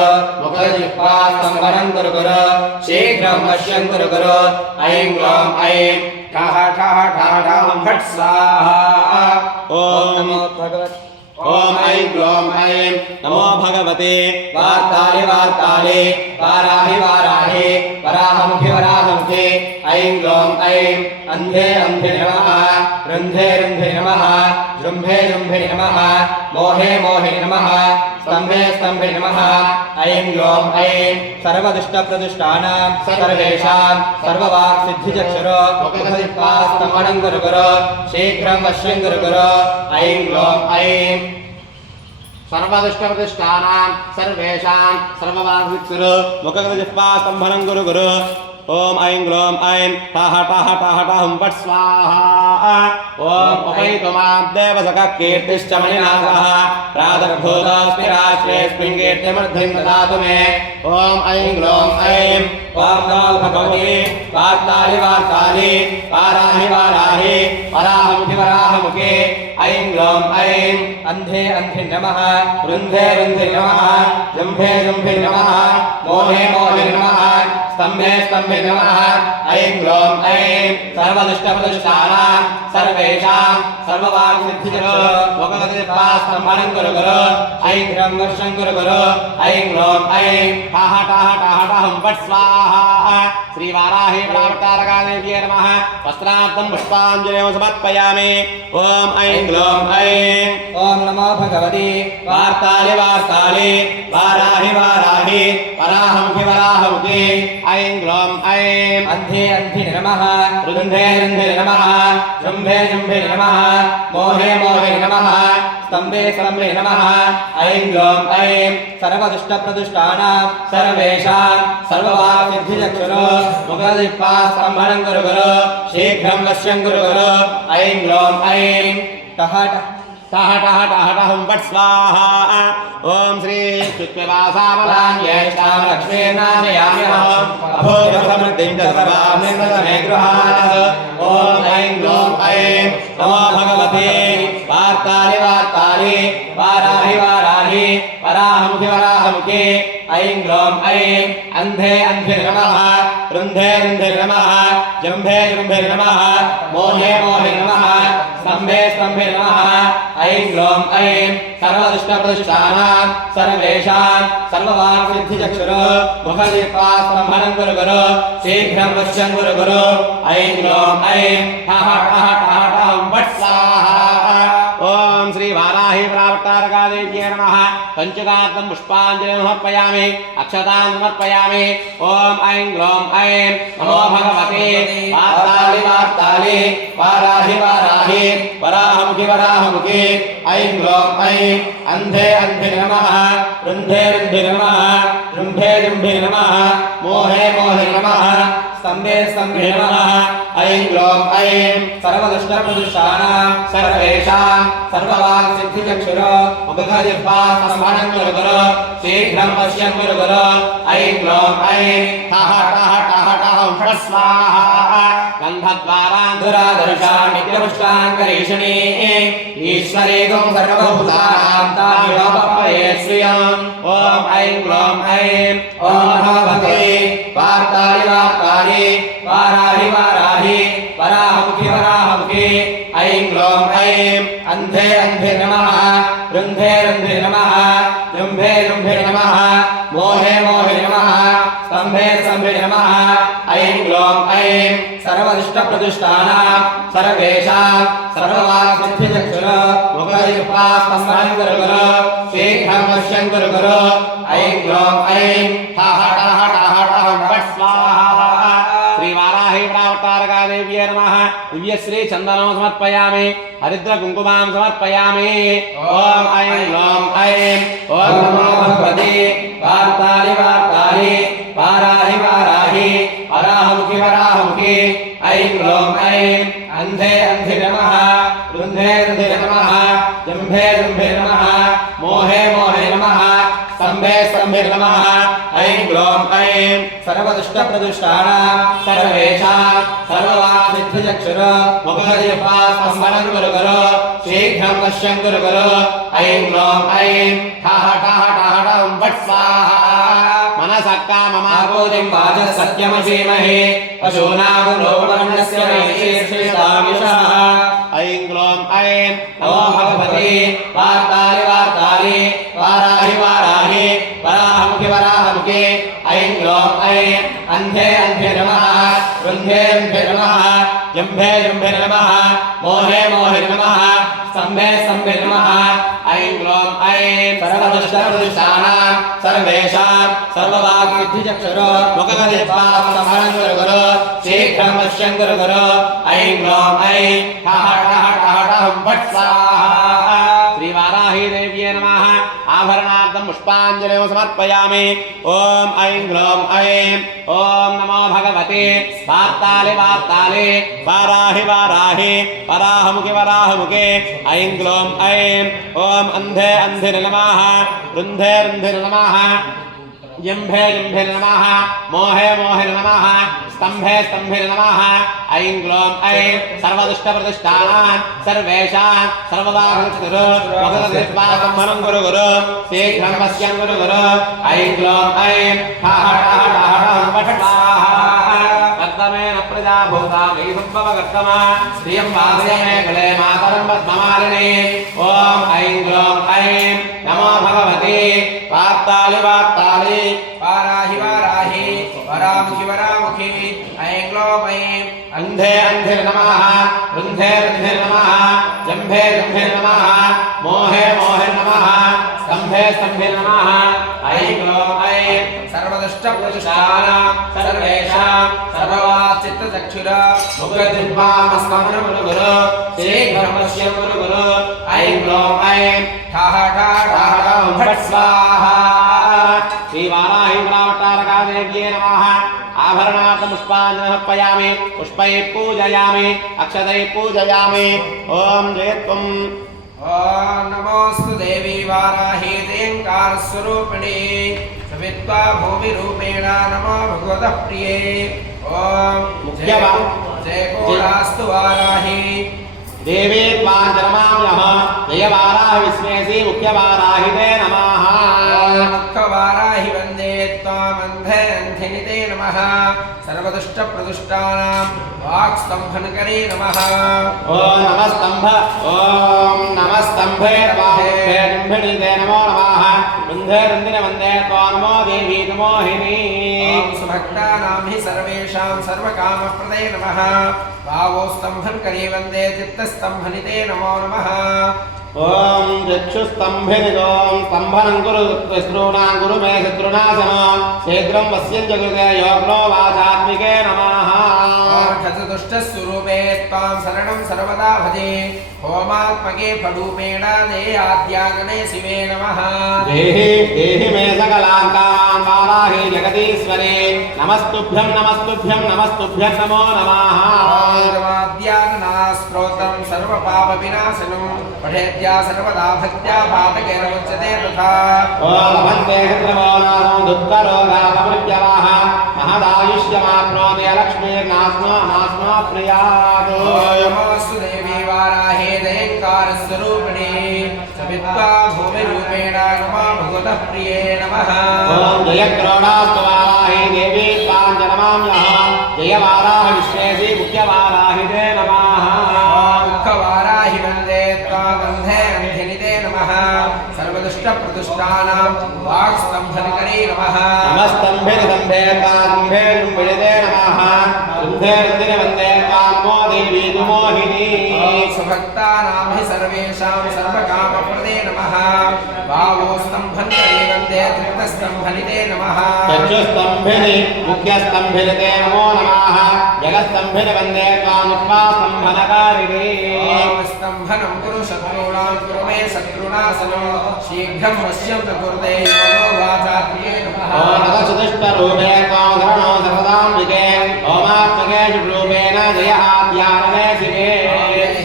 मुखजिह्वा स्तम्भनं कुरु शीघ्रं पश्यन् कुरु ऐं ग्लौं ऐं ठः ठः ठः ठः फट् स्वाहा ॐ नमो भगवते ॐ ऐं ग्लौं ऐं नमो भगवते वार्तालि वार्ताले वाराहि वाराहि वराहमुखि वराहमुखि ऐं ग्लौं ऐं अन्धे अन्धे नमः रन्धे रन्धे नमः जृम्भे जृम्भे नमः मोहे मोहे नमः स्तम्भे स्तम्भे नमः ऐं ग्लौं ऐं सर्वदुष्टप्रदुष्टानां सर्वेषां सर्ववाक्सिद्धिचक्षुर मुखजिह्वा स्तम्भनं कुरु शीघ्रं पश्यन् कुरु ऐं ग्लौं ऐं सर्वदुष्टप्रतिष्ठानां सर्वेषां सर्ववाक्सिद्धिचक्षुर मुखजिह्वा स्तम्भनं कुरु ॐ ऐं ग्लौं ऐं ठाः ठाः ठाः ठाः फट् स्वाहा ॐ उपैतुमाद्देव सकः कीर्तिश्च मणिनाथः प्रादर्भूतोऽस्मि राष्ट्रेऽस्मिन् कीर्तिमर्धिं ददातु मे ॐ ऐं ग्लौं ऐं वार्ताल भगवते वार्तालि वार्तालि वाराहि वाराहि वराहमुखि वराहमुखि ऐं ग्लौं ऐं अन्धे अन्धे नमः रुन्धे रुन्धे नमः जृम्भे जृम्भे नमः मोहे मोहे नमः स्तम्भे स्तम्भे नमः ऐं ग्लौं ऐं सर्वदुष्टप्रदुष्टानां सर्वेषां सर्ववाक्सिद्धिचक्षुर मुखजिह्वा स्तम्भनं कुरु शीघ्रं पश्यन् कुरु ऐं ग्लौं ऐं ठाः ठाः ठाः ठाः फट् स्वाहा श्रीवाराहि प्रावतारकादेव्यै नमः वस्त्रार्थं पुष्पाञ्जलिं समर्पयामि ॐ ऐं ग्लौं ऐं ॐ नमो भगवते वार्तालि वार्तालि वाराहि वाराहि वराहमुखि वराहमुखि ऐं ग्लौं ऐं अन्धे अन्धे नमः रुन्धे रुन्धे नमः जृम्भे जृम्भे नमः मोहे मोहे नमः स्तम्भे स्तम्भे नमः ऐं ग्लौं ऐं सर्वदुष्टप्रदुष्टानां सर्वेषां सर्ववाक्सिद्धिचक्षुर मुखजिह्वा स्तम्भनं कुरु शीघ्रं पश्यन् कुरु ऐं ग्लौं ऐं ठः ठः ठः ठः ठः फट् स्वाहा ॐ श्री कृत्ववासावलान्येषां लक्ष्मीर्नामयाम्यहम् अभूतसमृद्धिं च सर्वां मे गृहात् ॐ ऐं ग्लौं ऐं नमो भगवते वार्तालि वार्तालि वाराहि वाराहि वराहमुखि वराहमुखि ऐं ग्लौं ऐं अन्धे अन्धे नमः रुन्धे रुन्धे नमः जृम्भे जृम्भे नमः मोहे मोहे नमः स्तम्भे स्तम्भे नमः ऐं ग्लौं ऐं सर्वदुष्टप्रदुष्टानां सर्वेषां सर्ववाक्सिद्धिचक्षुर मुखजिह्वा स्तम्भनं कुरु शीघ्रं पश्यन् कुरु ऐं ग्लौं ऐं ठः ठः ठः ठः फट् स्वाहा ॐ श्रीवाराहि प्रावतारकादेव्यै नमः पञ्चकार्थं पुष्पाञ्जलिं समर्पयामि अक्षतां समर्पयामि ॐ ऐं ग्लौं ऐं नमो भगवते वार्तालि वार्तालि वाराहि वाराहि वराहमुखि वराहमुखि ऐं ग्लौं ऐं अन्धे अन्धे नमः रुन्धे रुन्धे नमः जृम्भे जृम्भे नमः मोहे मोहे नमः स्तम्भे स्तम्भे नमः ऐं ग्लौं ऐं सर्वदुष्टप्रदुष्टानां सर्वेषां सर्ववाक्सिद्धिचक्षुर मुखजिह्वा स्तम्भनं कुरु शीघ्रं पश्यन् कुरु ऐं ग्लौं ऐं ठः ठः ठः ठः फट् स्वाहा गन्धद्वारान्धुरादर्शा नित्यपुष्पाङ्करीषिणी ईश्वरे गुं सर्वभूतानां तामिवापये श्रियम् ॐ ऐं ग्लौं ऐं ॐ नमो भगवते वार्तालि वार्तालि वाराहि वाराहि वराहमुखि वराहमुखि ऐं ग्लौं ऐं अन्धे अन्धे नमः रुन्धे रुन्धे नमः जुम्भे जुम्भे नमः मोहे मोहे नमः स्तम्भे स्तम्भे नमः ऐं ग्लौं ऐं सर्वदिष्टप्रतिष्ठानां सर्वेषां सर्ववाक्सिद्धिचक्षुर मुखजिह्वा स्तम्भं कुरु कुरु शीघ्रं वश्यं कुरु कुरु ऐं ग्लौं ऐं ठः ठः ठः ठः फट् स्वाहा श्री वाराही प्रावतारका देव्यै नमः दिव्यश्री चन्दनं समर्पयामि हरिद्र कुङ्कुमां समर्पयामि ॐ ऐं ग्लौं ऐं ॐ नमो भगवते वार्तारि वार्तारि वाराहि वाराहि वराहमुखि वराहमुखि ऐं ग्लौं ऐं अन्धे अन्धे नमः रुन्धे रुन्धे नमः जम्भे जम्भे नमः मोहे मोहे नमः स्तम्भे स्तम्भे नमः ऐं ग्लौं ऐं सर्वदुष्टप्रदुष्टानां सर्वेषां सर्ववाक्सिद्धिचक्षुर मुखजिह्वा स्तम्भनं कुरु कुरु शीघ्रं वश्यं कुरु कुरु ऐं ग्लौं ऐं ठः ठः ठः ठः फट् स्वाहा मनसः काममापूतिं वाचः सत्यमसीमहे पशूनागुणोपवर्णस्य वैशीर्षितामिषः ऐं ग्लौं ऐं नमो भगवते वार्तारि वार्तारि वाराहि वाराहि वराहमुखि वराहमुखि ऐं ग्लौं ऐं अन्धे अन्धे नमः रुन्धे रुन्धे नमः जम्भे जम्भे नमः मोहे मोहे नमः स्तम्भे स्तम्भे नमः ऐं ग्लौं ऐं सर्वदुष्टप्रतिष्ठानां सर्वेषां सर्ववाक्सिद्धिचक्षुर मुखजिह्वा स्तम्भनं कुरु कुरु शीघ्रं वश्यं कुरु कुरु ऐं ग्लौं ऐं ठः ठः ठः ठः फट् स्वाहा श्री वाराही देव्यै नमः आभरणार्थं पुष्पाञ्जलिं समर्पयामि ॐ ऐं ग्लौं ऐं ॐ नमो भगवते वार्ताले वार्ताले वाराहि वाराहि वराहमुखि वराहमुखि ऐं ग्लौं ऐं ॐ अन्धे अन्धे नमः रुन्धे रुन्धे नमः जम्भे जम्भे नमः मोहे मोहे नमः स्तम्भे स्तम्भे नमः ऐं ग्लौं ऐं सर्वदुष्टप्रतिष्ठानां सर्वेषां सर्ववाक्सिद्धिचक्षुर मुखजिह्वा स्तम्भनं कुरु कुरु शीघ्रं वश्यं कुरु कुरु ऐं ग्लौं ऐं ठः ठः ठः ठः फट् स्वाहा कर्तमेन प्रजा भूता वै सम्भवकर्तमा श्रियं वासय मे कुले मातरं पद्ममालिनी ॐ ऐं ग्लौं ऐं नमो भगवते वार्तालि वार्तालि वाराहि वाराहि वरामुखि वरामुखि ऐं ग्लौं ऐं अन्धे अन्धे नमः रुन्धे रुन्धे नमः जम्भे जम्भे नमः मोहे मोहे नमः स्तम्भे स्तम्भे नमः ऐं ग्लौं ऐं सर्वदुष्टप्रतिष्ठानां सर्वेषां सर्ववाक्सिद्धिचक्षुर मुखजिह्वा स्तम्भनं कुरु कुरु शीघ्रं वश्यं कुरु कुरु ऐं ग्लौं ऐं ठः ठः ठः ठः फट् स्वाहा श्री वाराही प्रावतारका देव्यै नमः आभरणार्थं पुष्पाञ्जलिं समर्पयामि पुष्पैः पूजयामि अक्षतैः पूजयामि ॐ जयत्वम् ॐ नमोऽस्तु देवी वाराही देङ्कारस्वरूपिणी सवित्वा भूमिरूपेण नमो भगवतः प्रिये ॐ जयकोडास्तु वाराही देवी त्वां नमाम्यहं जय वाराहि विस्मेसि मुख्यवाराहि ते नमः मुख्यवाराहि वन्दे त्वाम् अन्धे अन्धिनि ते नमः सर्वदुष्टप्रदुष्टानां वाक्स्तम्भनकरे नमः ॐ नमस्तम्भे त्वाम्भिणि ते नमो नमः रुन्धे रुन्धिनि वन्दे त्वां नमो देवी मोहिनी ॐ सुभक्तानां हि सर्वेषां सर्वकामप्रदे नमः भावोस्तम्भनकरे वन्दे चित्तस्तम्भनिते नमो नमः ॐ चक्षुस्तम्भिनिजों स्तम्भनं कुरु शत्रूणां कुरु मे शत्रुनाशनं शीघ्रं वश्यं च कृते योग्नो वाचात्मिके नमः दुष्टस्वरूपे त्वां शरणं सर्वदा भजे होमात्मके फडूपेण देयाद्यागणे शिवे नमः देहि देहि मे सकलान् कामान् वाराहि जगदीश्वरे नमस्तुभ्यं नमस्तुभ्यं नमस्तुभ्यं नमो नमः स्तोत्रं सर्वपापविनाशनं पठेद्या सर्वदा भक्त्या पातकेरमुच्यते तथा ॐ भक्ते हृद्रमोनासं दुःखरोगापमृत्यवाः महदायुष्यमाप्नोति लक्ष्मीर्नास्मा प्रियात् नमोऽस्तु देवी वाराहे देङ्कारस्वरूपिणी सवित्वा भूमिरूपेण नमो भगवतः प्रिये नमः ॐ जयक्रोडास्तु वाराहि देवी त्वां च नमाम्यहं जय वाराहि विश्वेशि मुख्यवाराहि ते नमः मुखवाराहि वन्दे त्वां गन्धे अन्धिनि ते नमः सर्वदुष्टप्रदुष्टानां वाक्स्तम्भनिकरे नमः नमस्तम्भिर्दम्भेर्वाम्भेर्विडते नमः रुन्धेर्दिनवन्दे कामो देवी दुमोहिनी सुभक्तानां हि सर्वेषां सर्वकामप्रदे नमः भावोस्तम्भनिकरे वन्दे तृप्तस्तम्भनिते नमः चक्षुस्तम्भिनि मुख्यस्तम्भिनिते नमो नमः जगस्तम्भिनि वन्दे कामुत्पास्तम्भनकारिणे स्तम्भनं कुरु शत्रूणां कुरु मे शत्रुनाशनं शीघ्रं वश्यं प्रकुरुते योगो वाचात्मके नमः चतुष्टरूपे कामधरणो सर्वदाम्बिके ओमात्मकेषु रूपेण जयाद्यानने शिवे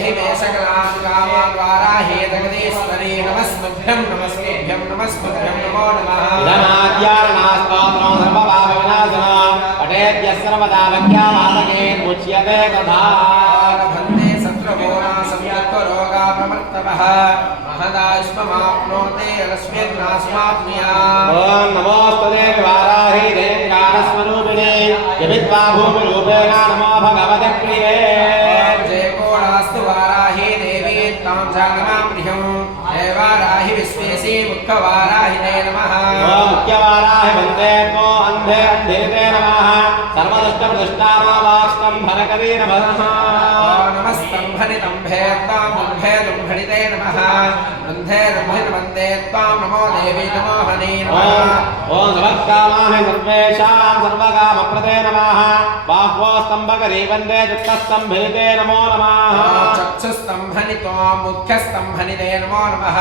हि मे सकलां कामान् वाराहेतगदेश्वरी नमस्मभ्यं नमस्तेभ्यं नमस्मभ्यं नमो नमः धनाद्यारणास्तोत्रं सर्वपापविनाशनं पठेद्यः सर्वदा भक्त्यामादकेन्मुच्यते तथा भन्ते सत्रभोनासं यत्त्वरोगा प्रमत्तवः महदायुष्ममाप्नोते रश्मिर्नाशमाप्नुयात् ॐ नमोऽस्तुते वाराहि देवकालस्वरूपिणे यमित्वा भूमिरूपेण नमो भगवते प्रिये जयकोणास्तु वाराहि देवी तां जागमां प्रियं जय वाराहि विश्वेशी मुख्यवाराहि ते नमः ॐ मुख्यवाराहि वन्दे को अन्धे अन्धेते नमः सर्वदुष्टप्रदुष्टानावास्तम्भनकरे नमः नमस्तम्भनि तम्भे त्वां दुम्भे दुम्भणिते नमः रुन्धे रुम्भिन् वन्दे त्वां नमो देवी नमो हने नमः ॐ सर्वकामाहि सर्वेषां सर्वकामप्रदे नमः बाह्वो स्तम्भकरे वन्दे चित्तस्तम्भिते नमो नमः चक्षुस्तम्भनि त्वां मुख्यस्तम्भनि ते नमो नमः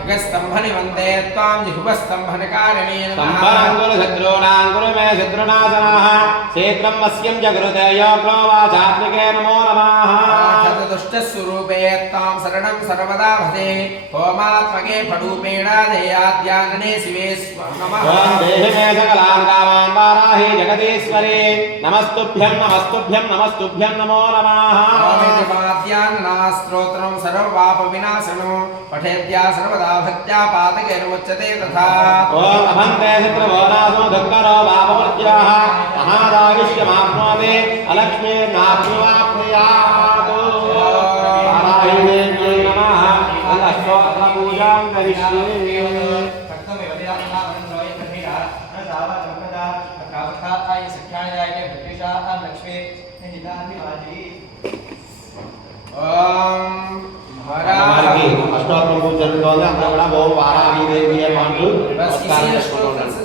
जगस्तम्भनि वन्दे त्वां जिह्वस्तम्भनकारिणे नमः सम्भरं कुरु शत्रूणां कुरु मे शत्रुनाशनः शीघ्रं वश्यं च कुरुते योग्नो वाचात्मिके नमो नमः दुष्टस्वरूपे त्वां शरणं सर्वदा भजे होमात्मके फडूपेण देयाद्यानने शिवे नमः ॐ देहि मे सकलां कामान् वाराहि जगदीश्वरे नमस्तुभ्यं नमस्तुभ्यं नमस्तुभ्यं नमो नमः स्तोत्रं सर्वपापविनाशनं पठेद्या सर्वदा भक्त्या पातकैर्मुच्यते तथा ॐ अभन्ते चित्रभोनासो दुःखरो पापमृत्याः महादायुष्यमाप्नोति अलक्ष्मीर्नाप्नुवाप्नुयात् वाराहि देव्यै नमः अष्टोत्तरपूजां करिष्ये అష్టోత్తరం పూజ జరుగుతోంది అందరూ కూడా ఓం వారాహి దేవి అంటూ बस इसी स्तोत्र से